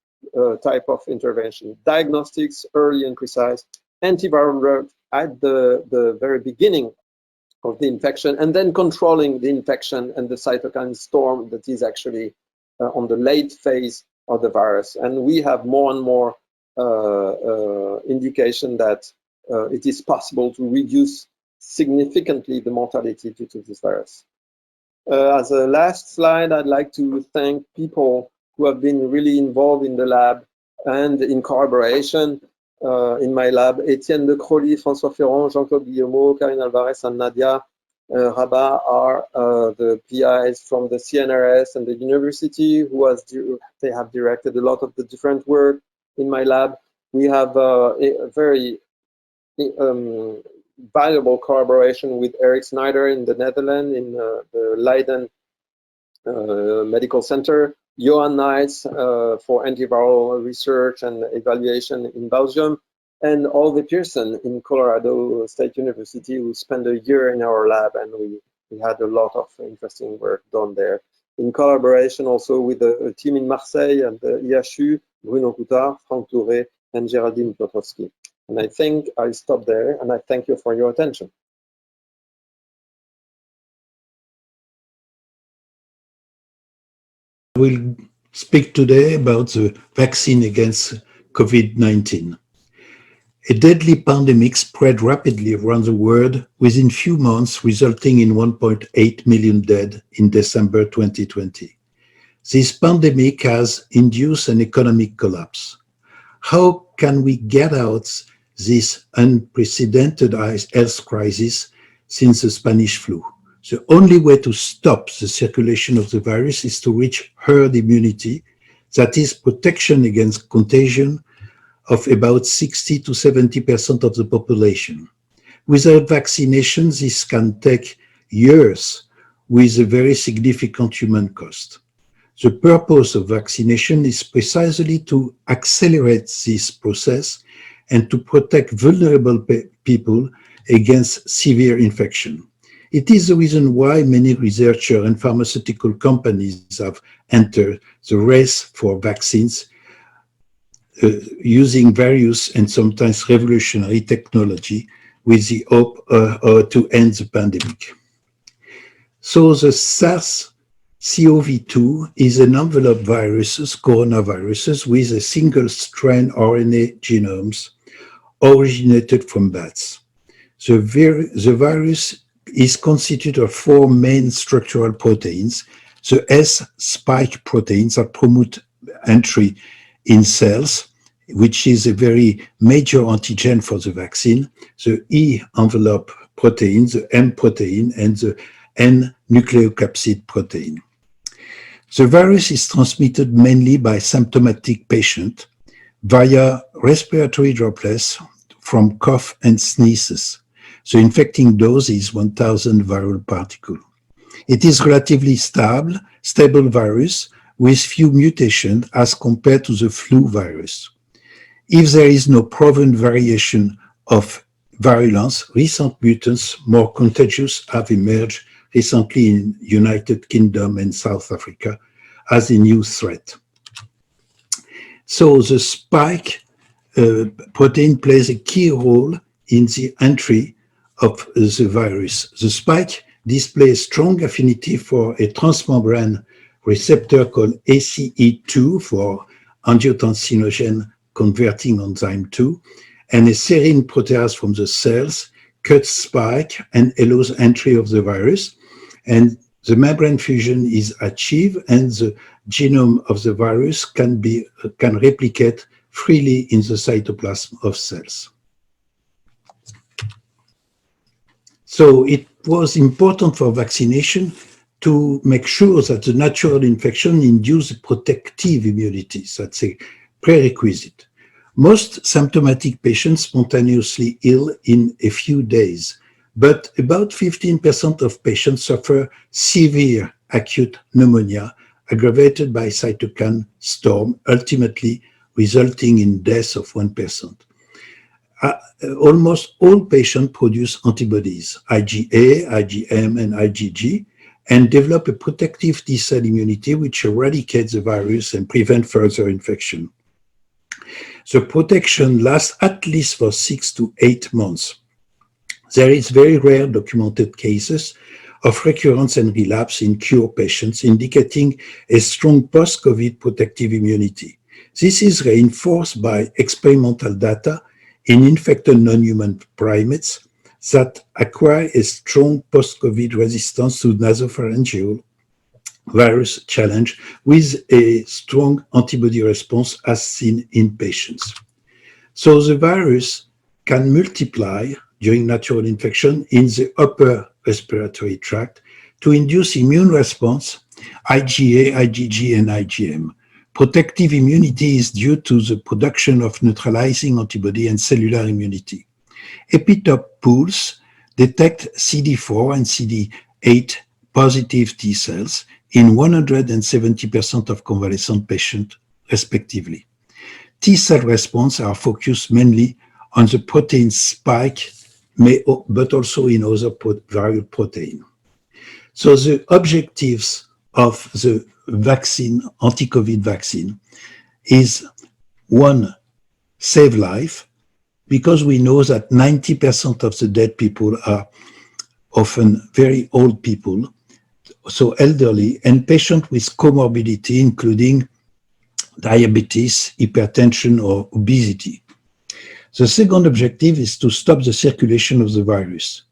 type of intervention: diagnostics, early and precise; antiviral drug at the very beginning of the infection, and then controlling the infection and the cytokine storm that is actually on the late phase of the virus. And we have more and more indication that it is possible to reduce significantly the mortality due to this virus. As a last slide, I'd like to thank people who have been really involved in the lab and in collaboration in my lab: Etienne de Crolly, François Ferrand, Jean-Claude Guillemot, Karine Alvarez, and Nadia Rabat are the PIs from the CNRS and the university they have directed a lot of the different work in my lab. We have a very valuable collaboration with Eric Snyder in the Netherlands, in the Leiden Medical Center, Johan Knights for antiviral research and evaluation in Belgium, and Olve Pearson in Colorado State University, who spent a year in our lab, and we had a lot of interesting work done there. In collaboration also with a team in Marseille and the IHU, Bruno Coutard, Franck Touré, and Geraldine Piotrowski. And I think I stop there, and I thank you for your attention. I will speak today about the vaccine against COVID-19. A deadly pandemic spread rapidly around the world within few months, resulting in 1.8 million dead in December 2020. This pandemic has induced an economic collapse. How can we get out this unprecedented health crisis since the Spanish flu? The only way to stop the circulation of the virus is to reach herd immunity, that is, protection against contagion of about 60 to 70% of the population. Without vaccination, this can take years with a very significant human cost. The purpose of vaccination is precisely to accelerate this process and to protect vulnerable people against severe infection. It is the reason why many researchers and pharmaceutical companies have entered the race for vaccines using various and sometimes revolutionary technology with the hope to end the pandemic. So the SARS-CoV-2 is an enveloped coronaviruses with a single strain RNA genomes originated from bats. The virus is constituted of four main structural proteins: the S-spike proteins that promote entry in cells, which is a very major antigen for the vaccine, the E-envelope protein, the M protein, and the N-nucleocapsid protein. The virus is transmitted mainly by symptomatic patients via respiratory droplets from cough and sneezes. The infecting dose is 1,000 viral particles. It is relatively stable virus with few mutations as compared to the flu virus. If there is no proven variation of virulence, recent mutants more contagious have emerged recently in United Kingdom and South Africa as a new threat. So the spike protein plays a key role in the entry of the virus. The spike displays strong affinity for a transmembrane receptor called ACE2 for angiotensinogen converting enzyme 2, and a serine protease from the cells cuts spike and allows entry of the virus, and the membrane fusion is achieved, and the genome of the virus can replicate freely in the cytoplasm of cells. So it was important for vaccination to make sure that the natural infection induces protective immunity. That's a prerequisite. Most symptomatic patients spontaneously ill in a few days, but about 15% of patients suffer severe acute pneumonia aggravated by cytokine storm, ultimately resulting in death of 1%. almost all patients produce antibodies, IgA, IgM, and IgG, and develop a protective T-cell immunity which eradicates the virus and prevent further infection. The protection lasts at least for 6 to 8 months. There is very rare documented cases of recurrence and relapse in cured patients, indicating a strong post-COVID protective immunity. This is reinforced by experimental data in infected non-human primates that acquire a strong post-COVID resistance to nasopharyngeal virus challenge with a strong antibody response as seen in patients. So the virus can multiply during natural infection in the upper respiratory tract to induce immune response, IgA, IgG, and IgM. Protective immunity is due to the production of neutralizing antibody and cellular immunity. EPITOPE pools detect CD4 and CD8 positive T cells in 170% of convalescent patients, respectively. T cell response are focused mainly on the protein spike, but also in other viral protein. So the objectives of the vaccine, anti-COVID vaccine, is one, save life, because we know that 90% of the dead people are often very old people, so elderly, and patients with comorbidity, including diabetes, hypertension, or obesity. The second objective is to stop the circulation of the virus,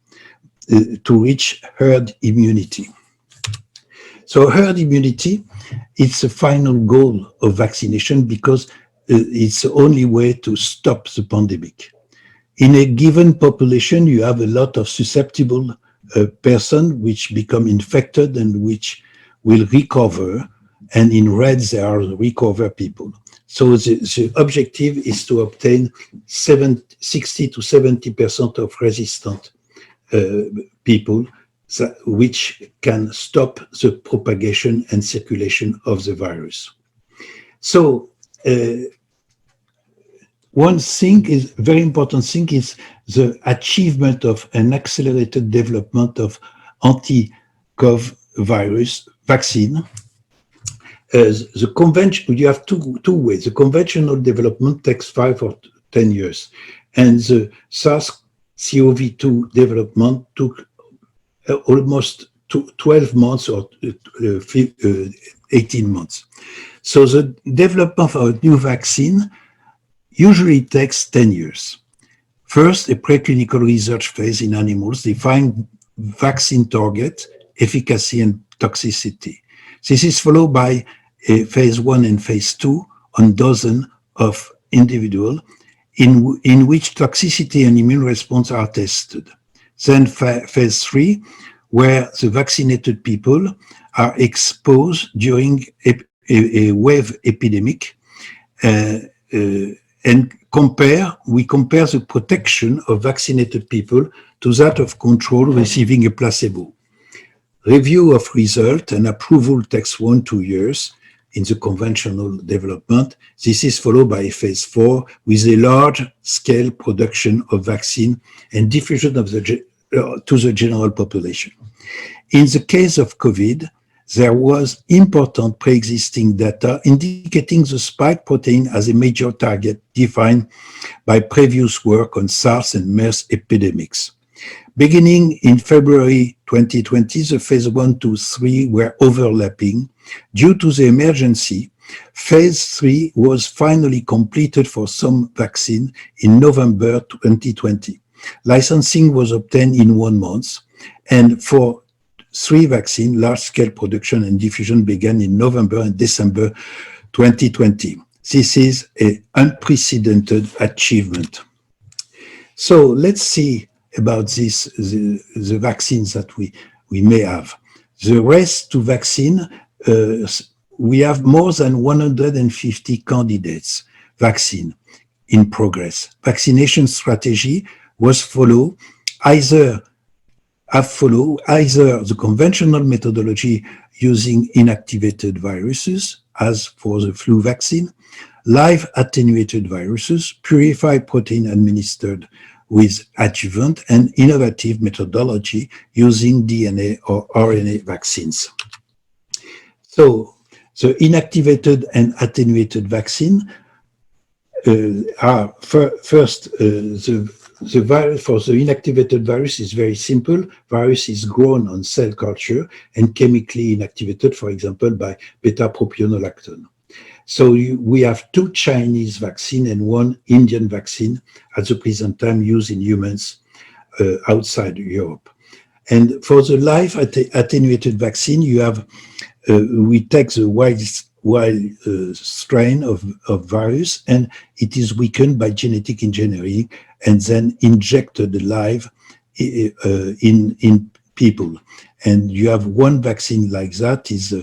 to reach herd immunity. So herd immunity, it's the final goal of vaccination because it's the only way to stop the pandemic. In a given population, you have a lot of susceptible persons which become infected and which will recover, and in red there are recover people. So the objective is to obtain 60 to 70% of resistant people, which can stop the propagation and circulation of the virus. So one thing is, very important thing is the achievement of an accelerated development of anti-COVID virus vaccine. The convention, you have two ways. The conventional development takes 5 or 10 years, and the SARS-CoV-2 development took almost 12 months or 18 months. So the development of a new vaccine usually takes 10 years. First, a preclinical research phase in animals define vaccine target, efficacy, and toxicity. This is followed by a phase 1 and phase 2 on dozens of individuals in which toxicity and immune response are tested. Then phase 3, where the vaccinated people are exposed during a wave epidemic, and we compare the protection of vaccinated people to that of control receiving a placebo. Review of result and approval takes 1-2 years in the conventional development. This is followed by phase 4 with a large-scale production of vaccine and diffusion of to the general population. In the case of COVID, there was important pre-existing data indicating the spike protein as a major target defined by previous work on SARS and MERS epidemics. Beginning in February 2020, the phase 1 to 3 were overlapping. Due to the emergency, phase 3 was finally completed for some vaccine in November 2020. Licensing was obtained in 1 month, and for 3 vaccines, large-scale production and diffusion began in November and December 2020. This is an unprecedented achievement. So let's see about this, the vaccines that we may have. The race to vaccine, we have more than 150 candidates vaccine in progress. Vaccination strategy was either the conventional methodology using inactivated viruses, as for the flu vaccine, live attenuated viruses, purified protein administered with adjuvant, and innovative methodology using DNA or RNA vaccines. So the inactivated and attenuated vaccine are first, the virus, for the inactivated virus is very simple. Virus is grown on cell culture and chemically inactivated, for example, by beta-propionolactone. So we have 2 Chinese vaccines and 1 Indian vaccine at the present time used in humans outside Europe. And for the live attenuated vaccine, you have, we take the wild strain of virus, and it is weakened by genetic engineering and then injected live in people. And you have 1 vaccine like that is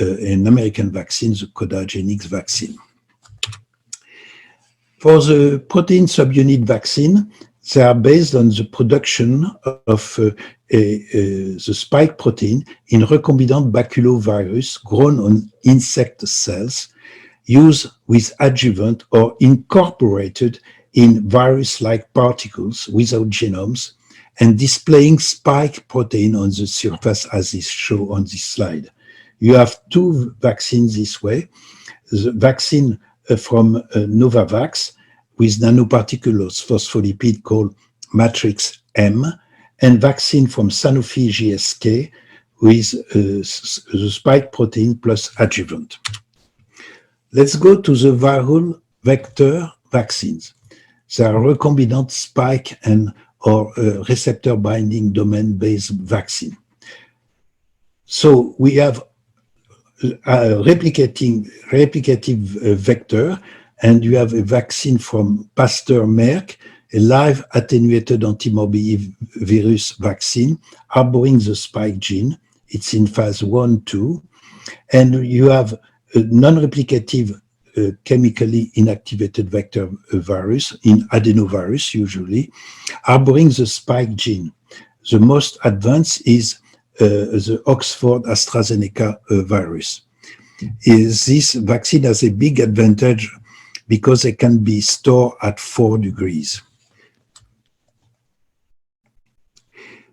an American vaccine, the Codagenix vaccine. For the protein subunit vaccine, they are based on the production of the spike protein in recombinant baculovirus grown on insect cells, used with adjuvant or incorporated in virus-like particles without genomes, and displaying spike protein on the surface as is shown on this slide. You have 2 vaccines this way. The vaccine from Novavax with nanoparticles phospholipid called Matrix M, and vaccine from Sanofi GSK with the spike protein plus adjuvant. Let's go to the viral vector vaccines. They are recombinant spike and or receptor binding domain based vaccine. So we have a replicative vector, and you have a vaccine from Pasteur Merck, a live attenuated antimorbillivirus vaccine harboring the spike gene. It's in phase 1-2. And you have a non-replicative chemically inactivated vector virus in adenovirus, usually, harboring the spike gene. The most advanced is the Oxford AstraZeneca virus. This vaccine has a big advantage because it can be stored at 4 degrees.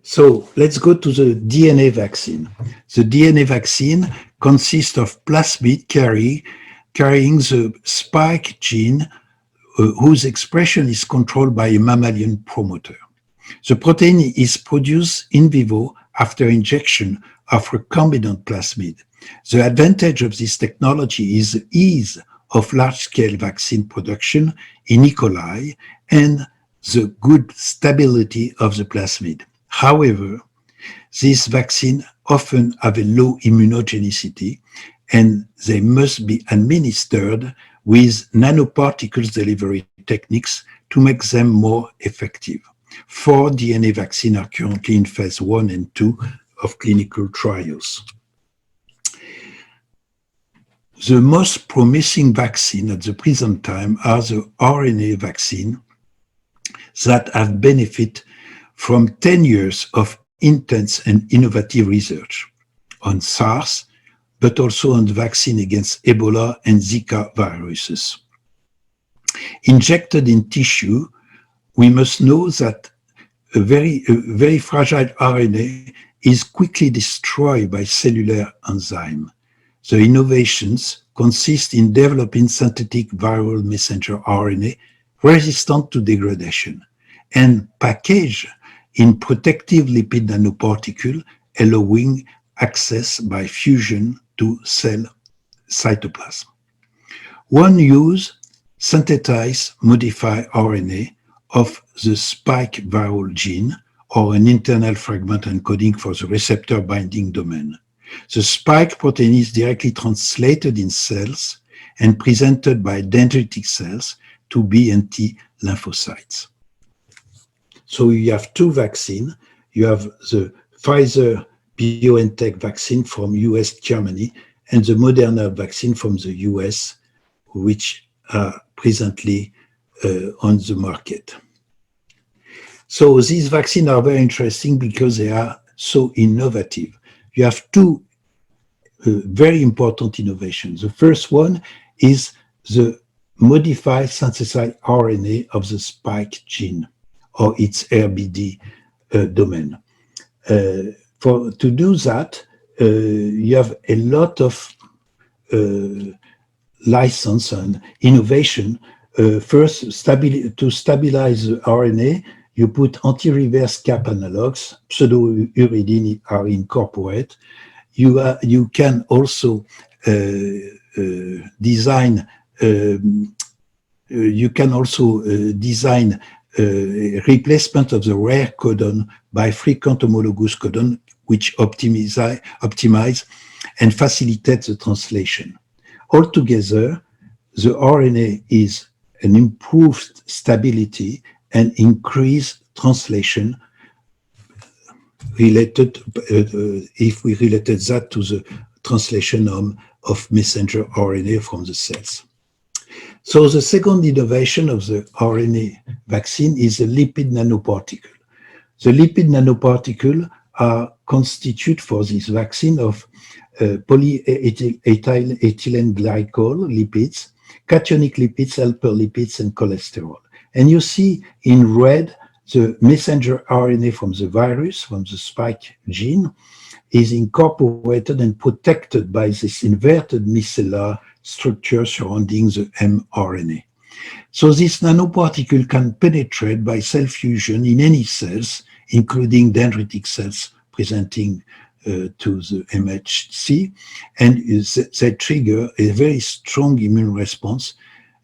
So let's go to the DNA vaccine. The DNA vaccine consists of plasmid carrying the spike gene whose expression is controlled by a mammalian promoter. The protein is produced in vivo after injection of recombinant plasmid. The advantage of this technology is the ease of large-scale vaccine production in E. coli and the good stability of the plasmid. However, these vaccines often have a low immunogenicity, and they must be administered with nanoparticles delivery techniques to make them more effective. 4 DNA vaccines are currently in phase 1 and 2 of clinical trials. The most promising vaccine at the present time are the RNA vaccine that have benefited from 10 years of intense and innovative research on SARS, but also on the vaccine against Ebola and Zika viruses. Injected in tissue, we must know that a very fragile RNA is quickly destroyed by cellular enzyme. The innovations consist in developing synthetic viral messenger RNA resistant to degradation and packaged in protective lipid nanoparticle, allowing access by fusion to cell cytoplasm. One use synthesize modified RNA of the spike viral gene or an internal fragment encoding for the receptor binding domain. The spike protein is directly translated in cells and presented by dendritic cells to B and T lymphocytes. So you have 2 vaccines. You have the Pfizer-BioNTech vaccine from US, Germany, and the Moderna vaccine from the US, which are presently on the market. So these vaccines are very interesting because they are so innovative. You have 2 very important innovations. The first one is the modify synthesized RNA of the spike gene or its RBD domain. To do that, you have a lot of license and innovation. First, to stabilize the RNA, you put anti-reverse cap analogs, pseudo-uridine are incorporated. You can also design replacement of the rare codon by frequent homologous codon, which optimize and facilitate the translation. Altogether, the RNA is an improved stability and increased translation related, if we related that to the translation of messenger RNA from the cells. So the second innovation of the RNA vaccine is the lipid nanoparticle. The lipid nanoparticle are constitute for this vaccine of polyethylene glycol lipids, cationic lipids, helper lipids, and cholesterol. And you see in red the messenger RNA from the virus, from the spike gene, is incorporated and protected by this inverted micellar structure surrounding the mRNA. So this nanoparticle can penetrate by cell fusion in any cells, including dendritic cells presenting to the MHC, and they trigger a very strong immune response.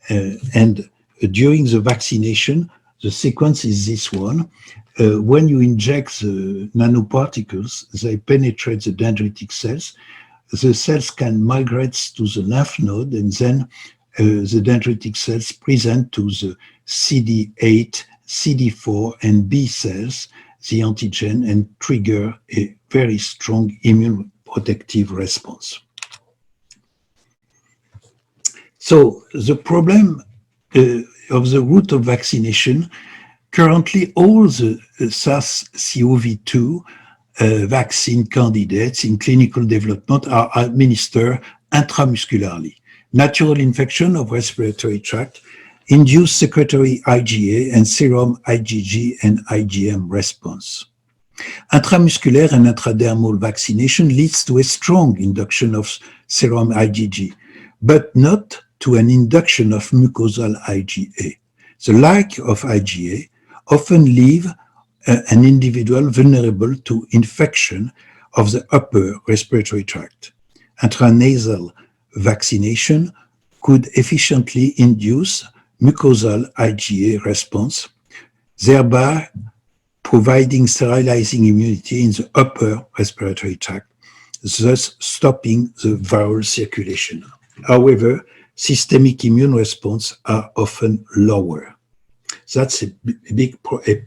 And during the vaccination, the sequence is this one. When you inject the nanoparticles, they penetrate the dendritic cells. The cells can migrate to the lymph node, and then the dendritic cells present to the CD8, CD4, and B cells the antigen and trigger a very strong immune protective response. So the problem of the route of vaccination, currently all the SARS-CoV-2 vaccine candidates in clinical development are administered intramuscularly. Natural infection of respiratory tract induce secretory IgA and serum IgG and IgM response. Intramuscular and intradermal vaccination leads to a strong induction of serum IgG, but not to an induction of mucosal IgA. The lack of IgA often leave an individual vulnerable to infection of the upper respiratory tract. Intranasal vaccination could efficiently induce mucosal IgA response, thereby providing sterilizing immunity in the upper respiratory tract, thus stopping the viral circulation. However, systemic immune response are often lower. That's a big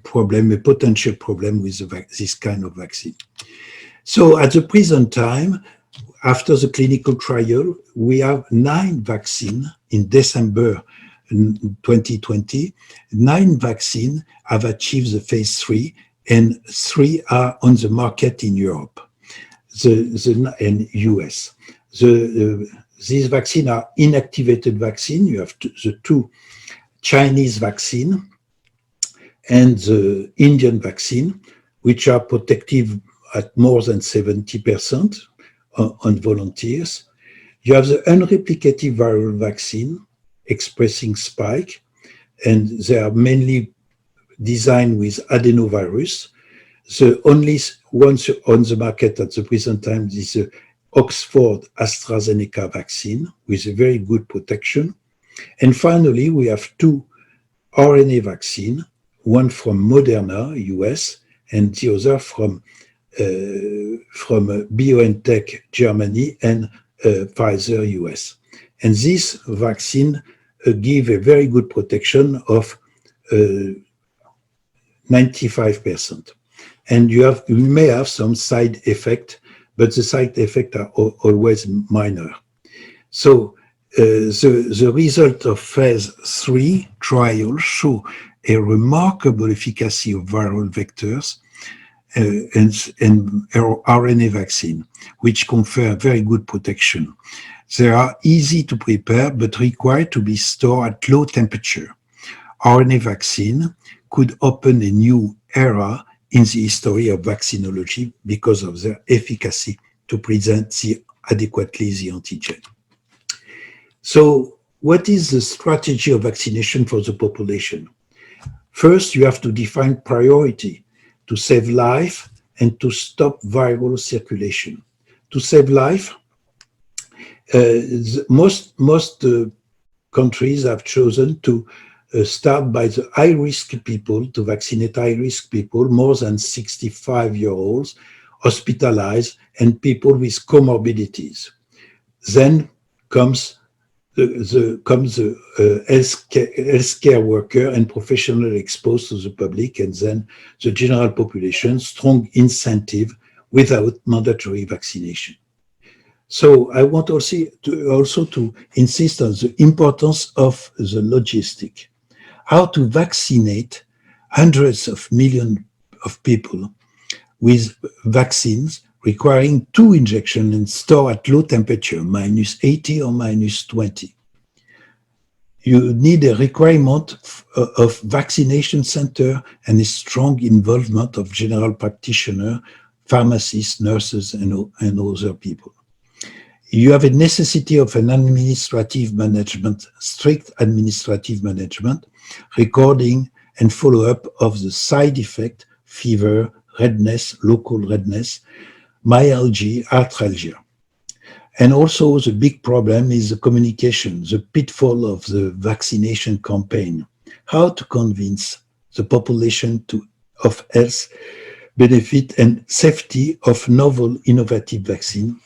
problem, a potential problem with this kind of vaccine. So at the present time, after the clinical trial, we have 9 vaccines in December 2020. 9 vaccines have achieved the phase 3, and 3 are on the market in Europe and US. These vaccines are inactivated vaccines. You have the 2 Chinese vaccine and the Indian vaccine, which are protective at more than 70% on volunteers. You have the unreplicated viral vaccine expressing spike, and they are mainly designed with adenovirus. The only one on the market at the present time is the Oxford AstraZeneca vaccine with a very good protection. And finally, we have 2 RNA vaccines, one from Moderna, US, and the other from BioNTech, Germany, and Pfizer, US. And this vaccine give a very good protection of 95%. And you may have some side effect, but the side effects are always minor. So the result of phase 3 trial show a remarkable efficacy of viral vectors and RNA vaccine, which confer very good protection. They are easy to prepare but require to be stored at low temperature. RNA vaccine could open a new era in the history of vaccinology because of their efficacy to present adequately the antigen. So what is the strategy of vaccination for the population? First, you have to define priority to save life and to stop viral circulation. To save life, most countries have chosen to start by the high-risk people, to vaccinate high-risk people, more than 65-year-olds, hospitalized, and people with comorbidities. Then comes the healthcare worker and professional exposed to the public, and then the general population, strong incentive without mandatory vaccination. So I want also to insist on the importance of the logistic. How to vaccinate hundreds of millions of people with vaccines requiring 2 injections and store at low temperature, -80 or -20. You need a requirement of vaccination center and a strong involvement of general practitioners, pharmacists, nurses, and other people. You have a necessity of an administrative management, strict administrative management, recording and follow-up of the side effect, fever, redness, local redness, myalgia, arthralgia. And also the big problem is the communication, the pitfall of the vaccination campaign. How to convince the population of health benefit and safety of novel innovative vaccine,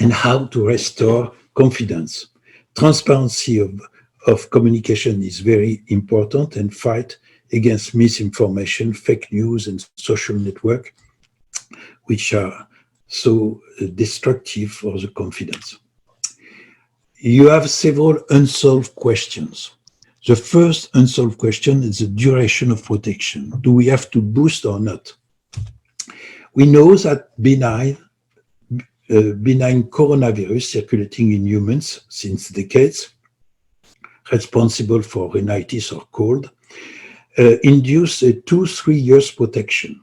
and how to restore confidence. Transparency of communication is very important, and fight against misinformation, fake news, and social network, which are so destructive for the confidence. You have several unsolved questions. The first unsolved question is the duration of protection. Do we have to boost or not? We know that benign coronavirus circulating in humans since decades, responsible for rhinitis or cold, induce a 2-3 years protection.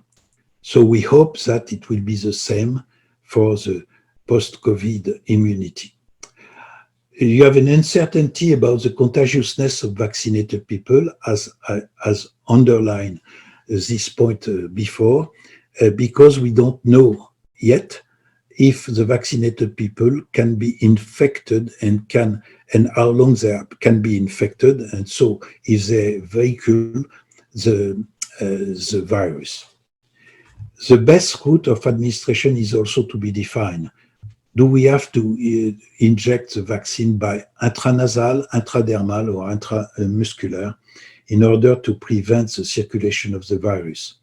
So we hope that it will be the same for the post-COVID immunity. You have an uncertainty about the contagiousness of vaccinated people, as underlined this point before, because we don't know yet if the vaccinated people can be infected and how long they can be infected, and so if they vehicle the virus. The best route of administration is also to be defined. Do we have to inject the vaccine by intranasal, intradermal, or intramuscular in order to prevent the circulation of the virus?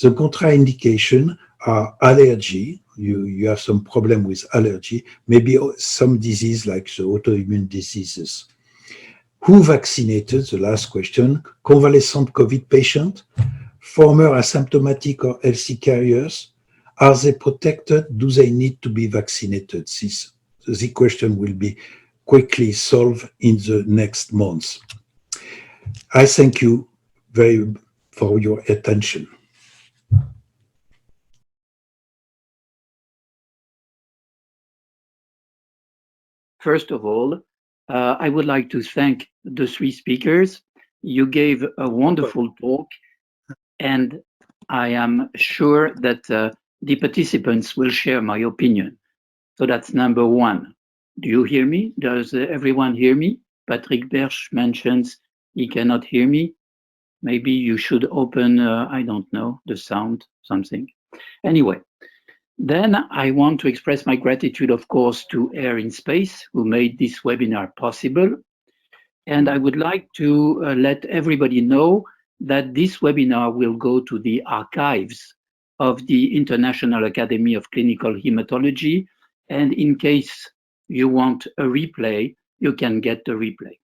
The contraindication are allergy. You have some problem with allergy, maybe some disease like the autoimmune diseases. Who vaccinated? The last question. Convalescent COVID patient, former asymptomatic or healthy carriers. Are they protected? Do they need to be vaccinated? The question will be quickly solved in the next months. I thank you for your attention. First of all, I would like to thank the 3 speakers. You gave a wonderful talk, and I am sure that the participants will share my opinion. So that's number 1. Do you hear me? Does everyone hear me? Patrick Berch mentions he cannot hear me. Maybe you should open, I don't know, the sound, something. Anyway, then I want to express my gratitude, of course, to Air in Space, who made this webinar possible. And I would like to let everybody know that this webinar will go to the archives of the International Academy of Clinical Hematology. And in case you want a replay, you can get the replay.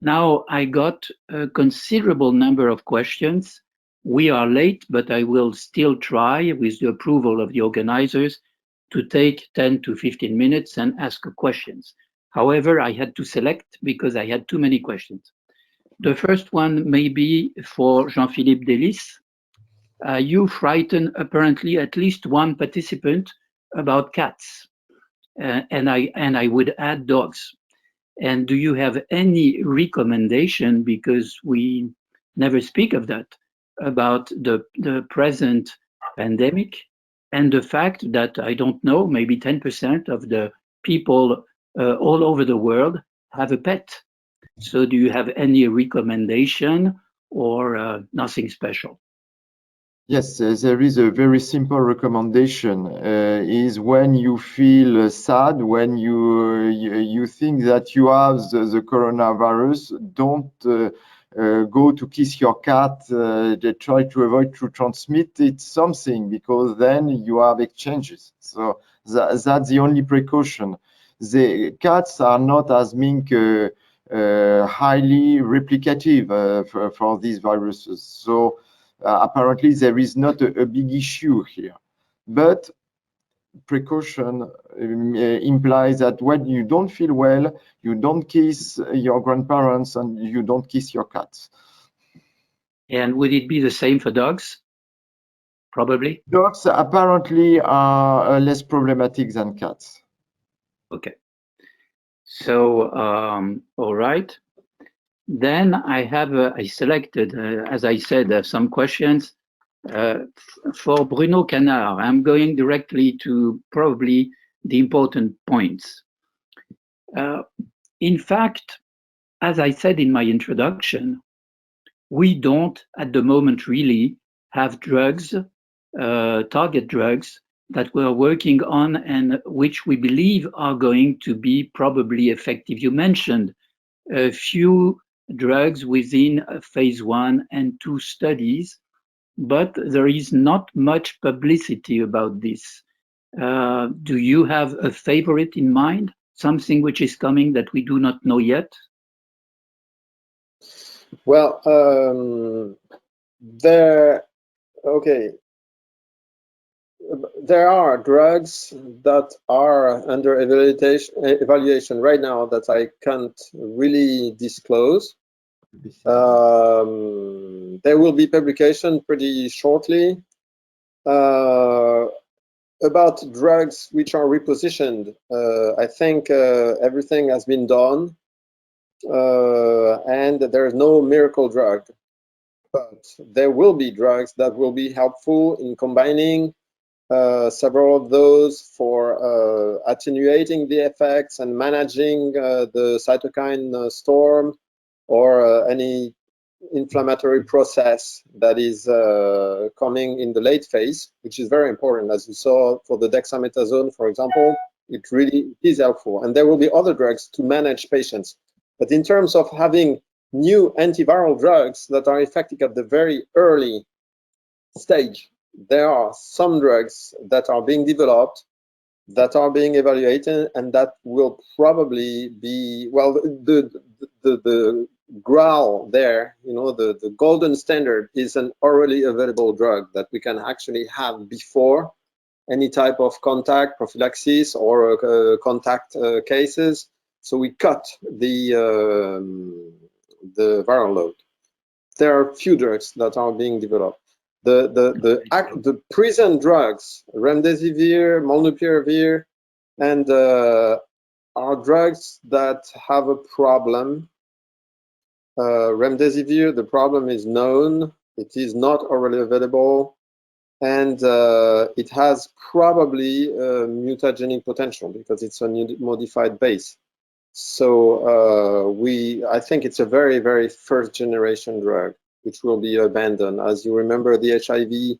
Now, I got a considerable number of questions. We are late, but I will still try, with the approval of the organizers, to take 10 to 15 minutes and ask questions. However, I had to select because I had too many questions. The first one may be for Jean-Philippe Delis. You frightened apparently at least one participant about cats, and I would add dogs. And do you have any recommendation, because we never speak of that, about the present pandemic and the fact that, I don't know, maybe 10% of the people all over the world have a pet? So do you have any recommendation or nothing special? Yes, there is a very simple recommendation. Is when you feel sad, when you think that you have the coronavirus, don't go to kiss your cat. Try to avoid to transmit it something, because then you have exchanges. So that's the only precaution. The cats are not as being highly replicative for these viruses. So apparently there is not a big issue here. But precaution implies that when you don't feel well, you don't kiss your grandparents and you don't kiss your cats. And would it be the same for dogs? Probably. Dogs apparently are less problematic than cats. Okay. So, all right. Then I selected, as I said, some questions for Bruno Canard. I'm going directly to probably the important points. In fact, as I said in my introduction, we don't at the moment really have drugs, target drugs, that we're working on and which we believe are going to be probably effective. You mentioned a few drugs within phase 1 and 2 studies, but there is not much publicity about this. Do you have a favorite in mind? Something which is coming that we do not know yet? Well, okay. There are drugs that are under evaluation right now that I can't really disclose. There will be publication pretty shortly about drugs which are repositioned. I think everything has been done, and there is no miracle drug, but there will be drugs that will be helpful in combining several of those for attenuating the effects and managing the cytokine storm or any inflammatory process that is coming in the late phase, which is very important. As you saw for the dexamethasone, for example, it really is helpful. And there will be other drugs to manage patients. But in terms of having new antiviral drugs that are effective at the very early stage, there are some drugs that are being developed, that are being evaluated, and that will probably be, well, the graal there, you know, the golden standard is an orally available drug that we can actually have before any type of contact prophylaxis or contact cases. So we cut the viral load. There are few drugs that are being developed. The present drugs, remdesivir, molnupiravir, and are drugs that have a problem. Remdesivir, the problem is known. It is not orally available, and it has probably mutagenic potential because it's a modified base. So I think it's a very, very first generation drug, which will be abandoned. As you remember the HIV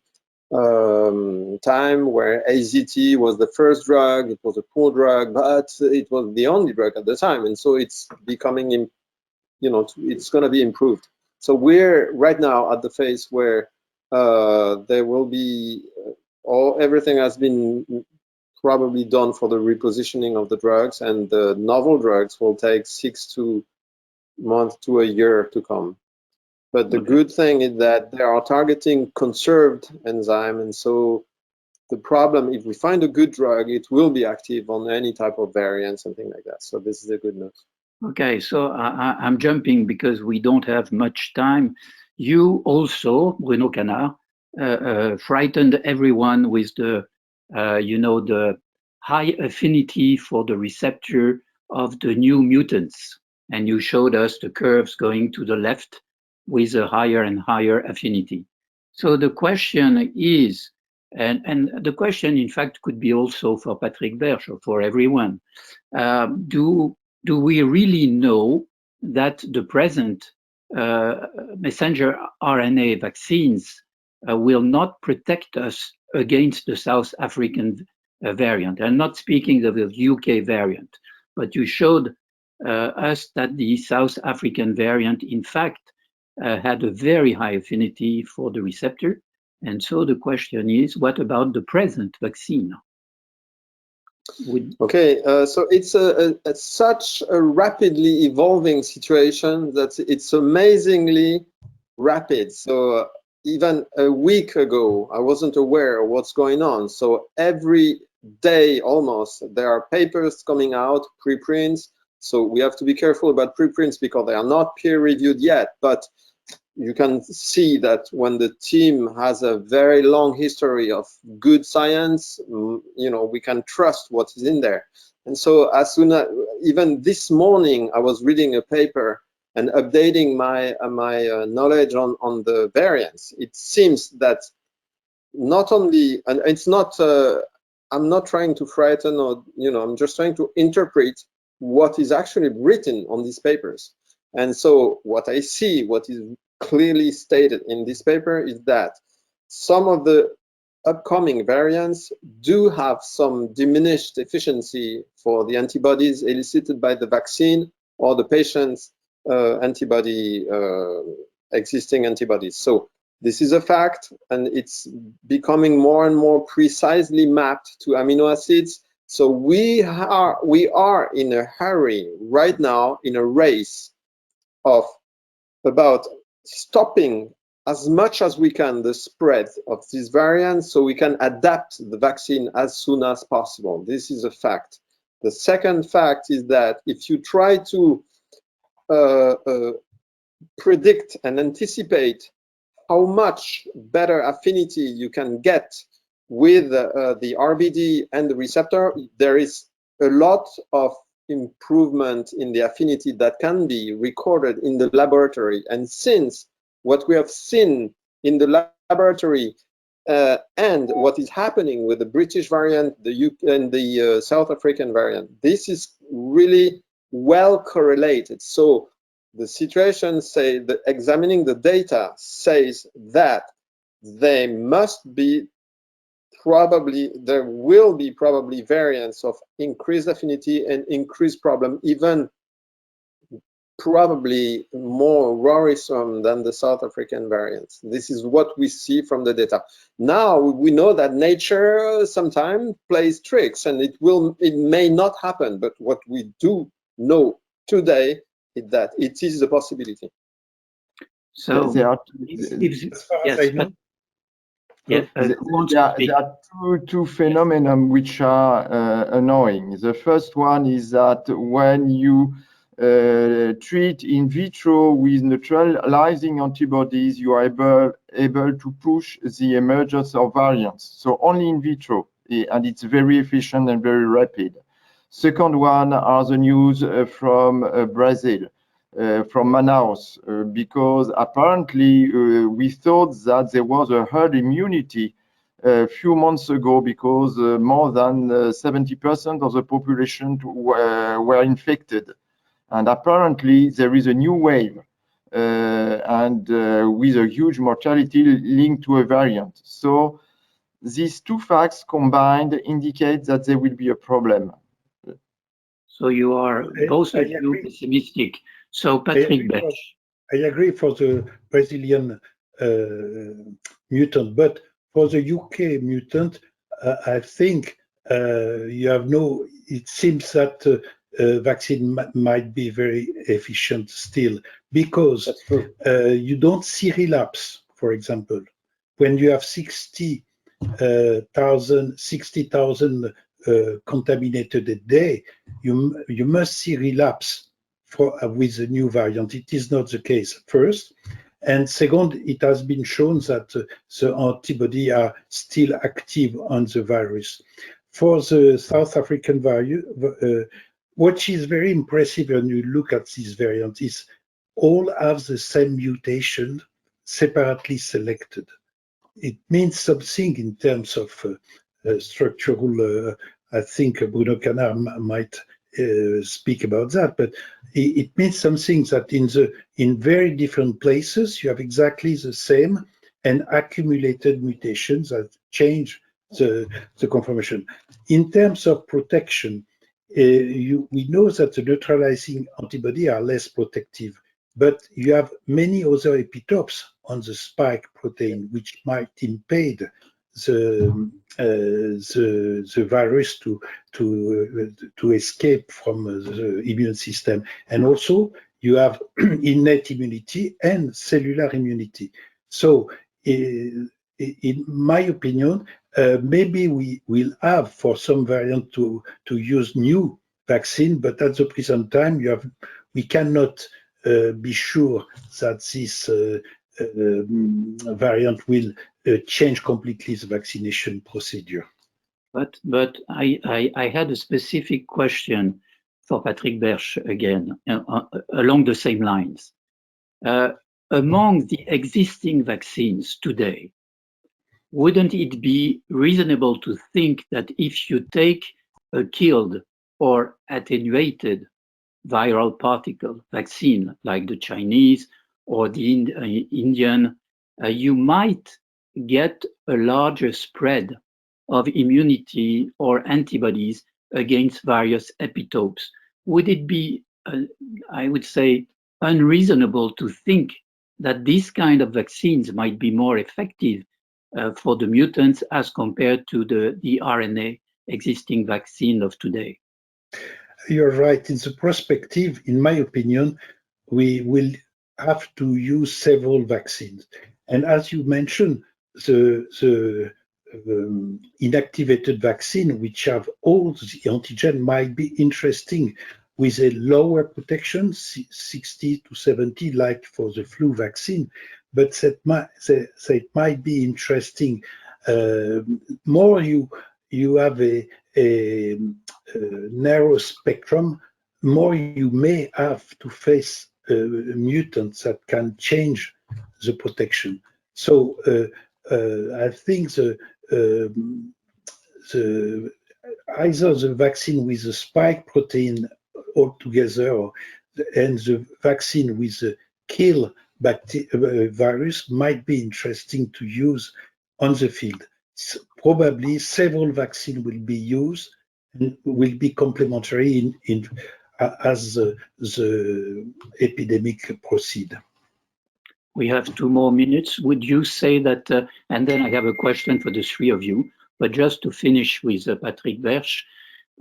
time where AZT was the first drug, it was a poor drug, but it was the only drug at the time. And so it's becoming, you know, it's going to be improved. So we're right now at the phase where there will be, everything has been probably done for the repositioning of the drugs, and the novel drugs will take 6 months to a year to come. But the good thing is that they are targeting conserved enzyme, and so the problem, if we find a good drug, it will be active on any type of variant, something like that. So this is the good news. Okay, so I'm jumping because we don't have much time. You also, Bruno Canard, frightened everyone with the, the high affinity for the receptor of the new mutants. And you showed us the curves going to the left with a higher and higher affinity. So the question is, and the question, in fact, could be also for Patrick Berch or for everyone, do we really know that the present messenger RNA vaccines will not protect us against the South African variant? I'm not speaking of the UK variant, but you showed us that the South African variant, in fact, had a very high affinity for the receptor. And so the question is, what about the present vaccine? Okay, so it's such a rapidly evolving situation that it's amazingly rapid. So even a week ago, I wasn't aware of what's going on. So every day almost, there are papers coming out, preprints. So we have to be careful about preprints because they are not peer-reviewed yet. But you can see that when the team has a very long history of good science, we can trust what is in there. And so as soon as, even this morning, I was reading a paper and updating my knowledge on the variants. It seems that not only, and it's not, I'm not trying to frighten or, I'm just trying to interpret what is actually written on these papers. And so what I see, what is clearly stated in this paper is that some of the upcoming variants do have some diminished efficiency for the antibodies elicited by the vaccine or the patient's existing antibodies. So this is a fact, and it's becoming more and more precisely mapped to amino acids. So we are in a hurry right now, in a race of about stopping as much as we can the spread of these variants so we can adapt the vaccine as soon as possible. This is a fact. The second fact is that if you try to predict and anticipate how much better affinity you can get with the RBD and the receptor, there is a lot of improvement in the affinity that can be recorded in the laboratory. And since what we have seen in the laboratory and what is happening with the British variant, the UK and the South African variant, this is really well correlated. So the situation say that examining the data says that they must be there will be probably variants of increased affinity and increased problem, even probably more worrisome than the South African variants. This is what we see from the data. Now we know that nature sometimes plays tricks, and it may not happen, but what we do know today is that it is a possibility. So there are two phenomena which are annoying. The first one is that when you treat in vitro with neutralizing antibodies, you are able to push the emergence of variants. So only in vitro, and it's very efficient and very rapid. Second one are the news from Brazil. From Manaus, because apparently we thought that there was a herd immunity a few months ago because more than 70% of the population were infected. And apparently there is a new wave and with a huge mortality linked to a variant. So these two facts combined indicate that there will be a problem. So you are both of you pessimistic. So Patrick Berch. I agree for the Brazilian mutant, but for the UK mutant, I think it seems that vaccine might be very efficient still, because you don't see relapse, for example. When you have 60 60,000 contaminated a day, you must see relapse with the new variant. It is not the case, first. And second, it has been shown that the antibodies are still active on the virus. For the South African variant, what is very impressive when you look at this variant is all have the same mutation separately selected. It means something in terms of structural, I think Bruno Canard might speak about that, but it means something that in very different places you have exactly the same and accumulated mutations that change the conformation. In terms of protection, we know that the neutralizing antibody are less protective, but you have many other epitopes on the spike protein which might impede the virus to escape from the immune system. And also you have innate immunity and cellular immunity. So in my opinion, maybe we will have for some variant to use new vaccine, but at the present time we cannot be sure that this variant will change completely the vaccination procedure. But I had a specific question for Patrick Berche again, along the same lines. Among the existing vaccines today, wouldn't it be reasonable to think that if you take a killed or attenuated viral particle vaccine like the Chinese or the Indian, you might get a larger spread of immunity or antibodies against various epitopes? Would it be, I would say, unreasonable to think that this kind of vaccines might be more effective for the mutants as compared to the RNA existing vaccine of today? You're right. In the perspective, in my opinion, we will have to use several vaccines. And as you mentioned, the inactivated vaccine, which have all the antigen, might be interesting with a lower protection, 60 to 70, like for the flu vaccine. But that might be interesting. More you have a narrow spectrum, more you may have to face mutants that can change the protection. So I think either the vaccine with the spike protein altogether and the vaccine with the kill virus might be interesting to use on the field. Probably several vaccines will be used and will be complementary as the epidemic proceed. We have 2 more minutes. Would you say that, and then I have a question for the 3 of you, but just to finish with Patrick Berche,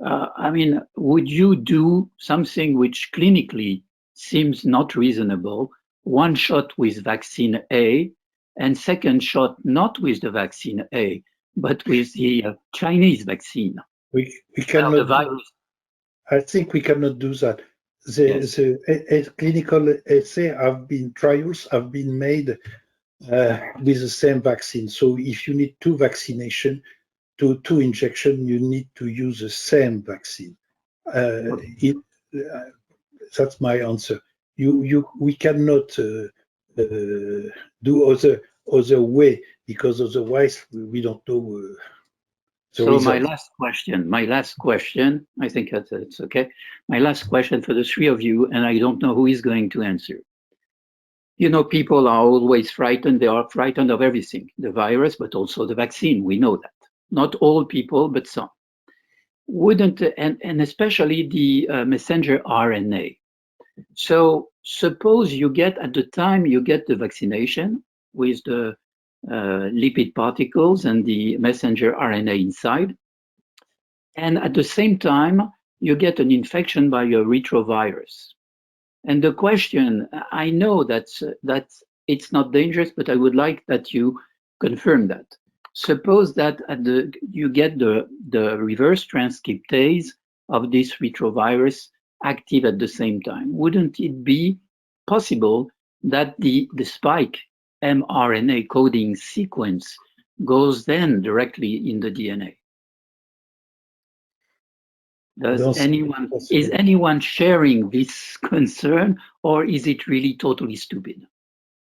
I mean, would you do something which clinically seems not reasonable, 1 shot with vaccine A and 2nd shot not with the vaccine A, but with the Chinese vaccine? We cannot. The virus. I think we cannot do that. The clinical essay trials have been made with the same vaccine. So if you need 2 vaccination, two injection, you need to use the same vaccine. That's my answer. We cannot do other way, because otherwise we don't know. So my last question, I think that's okay. My last question for the 3 of you, and I don't know who is going to answer. You know, people are always frightened. They are frightened of everything, the virus, but also the vaccine. We know that. Not all people, but some. Wouldn't, and especially the messenger RNA. So suppose you get, at the time you get the vaccination with the lipid particles and the messenger RNA inside. And at the same time, you get an infection by a retrovirus. And the question, I know that it's not dangerous, but I would like that you confirm that. suppose that you get the reverse transcriptase of this retrovirus active at the same time. Wouldn't it be possible that the spike mRNA coding sequence goes then directly in the DNA? Is anyone sharing this concern, or is it really totally stupid?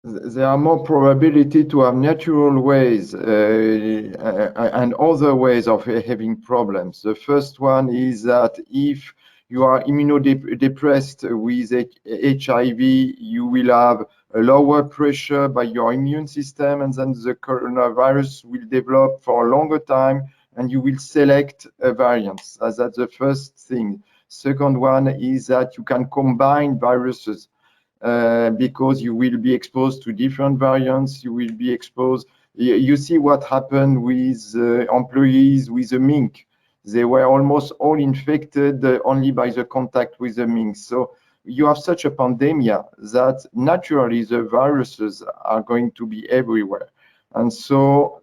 There are more probability to have natural ways and other ways of having problems. The first one is that if you are immunodepressed with HIV, you will have a lower pressure by your immune system, and then the coronavirus will develop for a longer time, and you will select a variant. That's the first thing. Second one is that you can combine viruses. Because you will be exposed to different variants, you will be exposed. You see what happened with employees with the mink. They were almost all infected only by the contact with the mink. So you have such a pandemic that naturally the viruses are going to be everywhere. And so,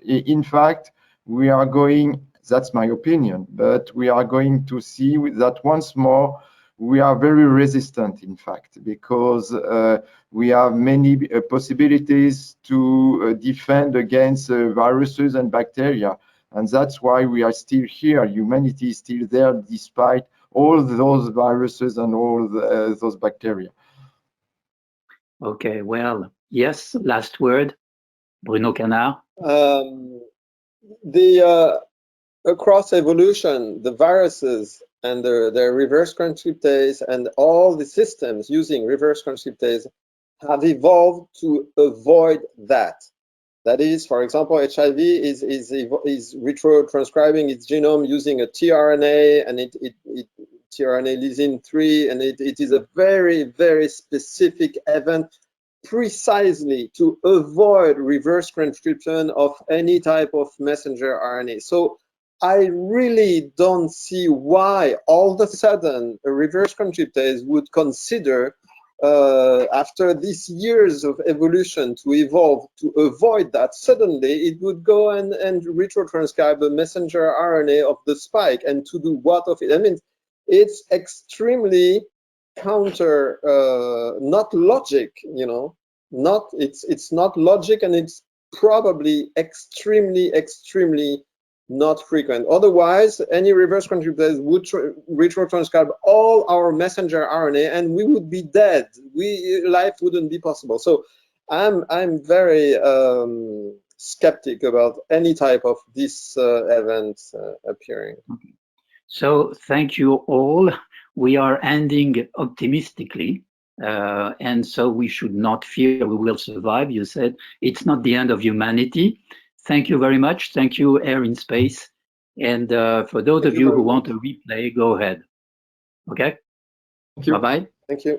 in fact, we are going, that's my opinion, but we are going to see that once more, we are very resistant, in fact, because we have many possibilities to defend against viruses and bacteria. And that's why we are still here. Humanity is still there despite all those viruses and all those bacteria. Okay, well, yes, last word, Bruno Canard. Across evolution, the viruses and their reverse transcriptase and all the systems using reverse transcriptase have evolved to avoid that. That is, for example, HIV is retro-transcribing its genome using a tRNA, and tRNA lysine 3, and it is a very, very specific event precisely to avoid reverse transcription of any type of messenger RNA. So I really don't see why all of a sudden a reverse transcriptase would consider, after these years of evolution to evolve to avoid that, suddenly it would go and retrotranscribe a messenger RNA of the spike, and to do what of it? I mean, it's extremely counter, not logic, you know, it's not logic, and it's probably extremely not frequent. Otherwise, any reverse transcriptase would retrotranscribe all our messenger RNA, and we would be dead. Life wouldn't be possible. So I'm very skeptic about any type of this event appearing. Okay. So thank you all. We are ending optimistically, and so we should not fear we will survive. You said it's not the end of humanity. Thank you very much. Thank you, Air in Space. And for those of you who want a replay, go ahead. Okay? Bye-bye. Thank you.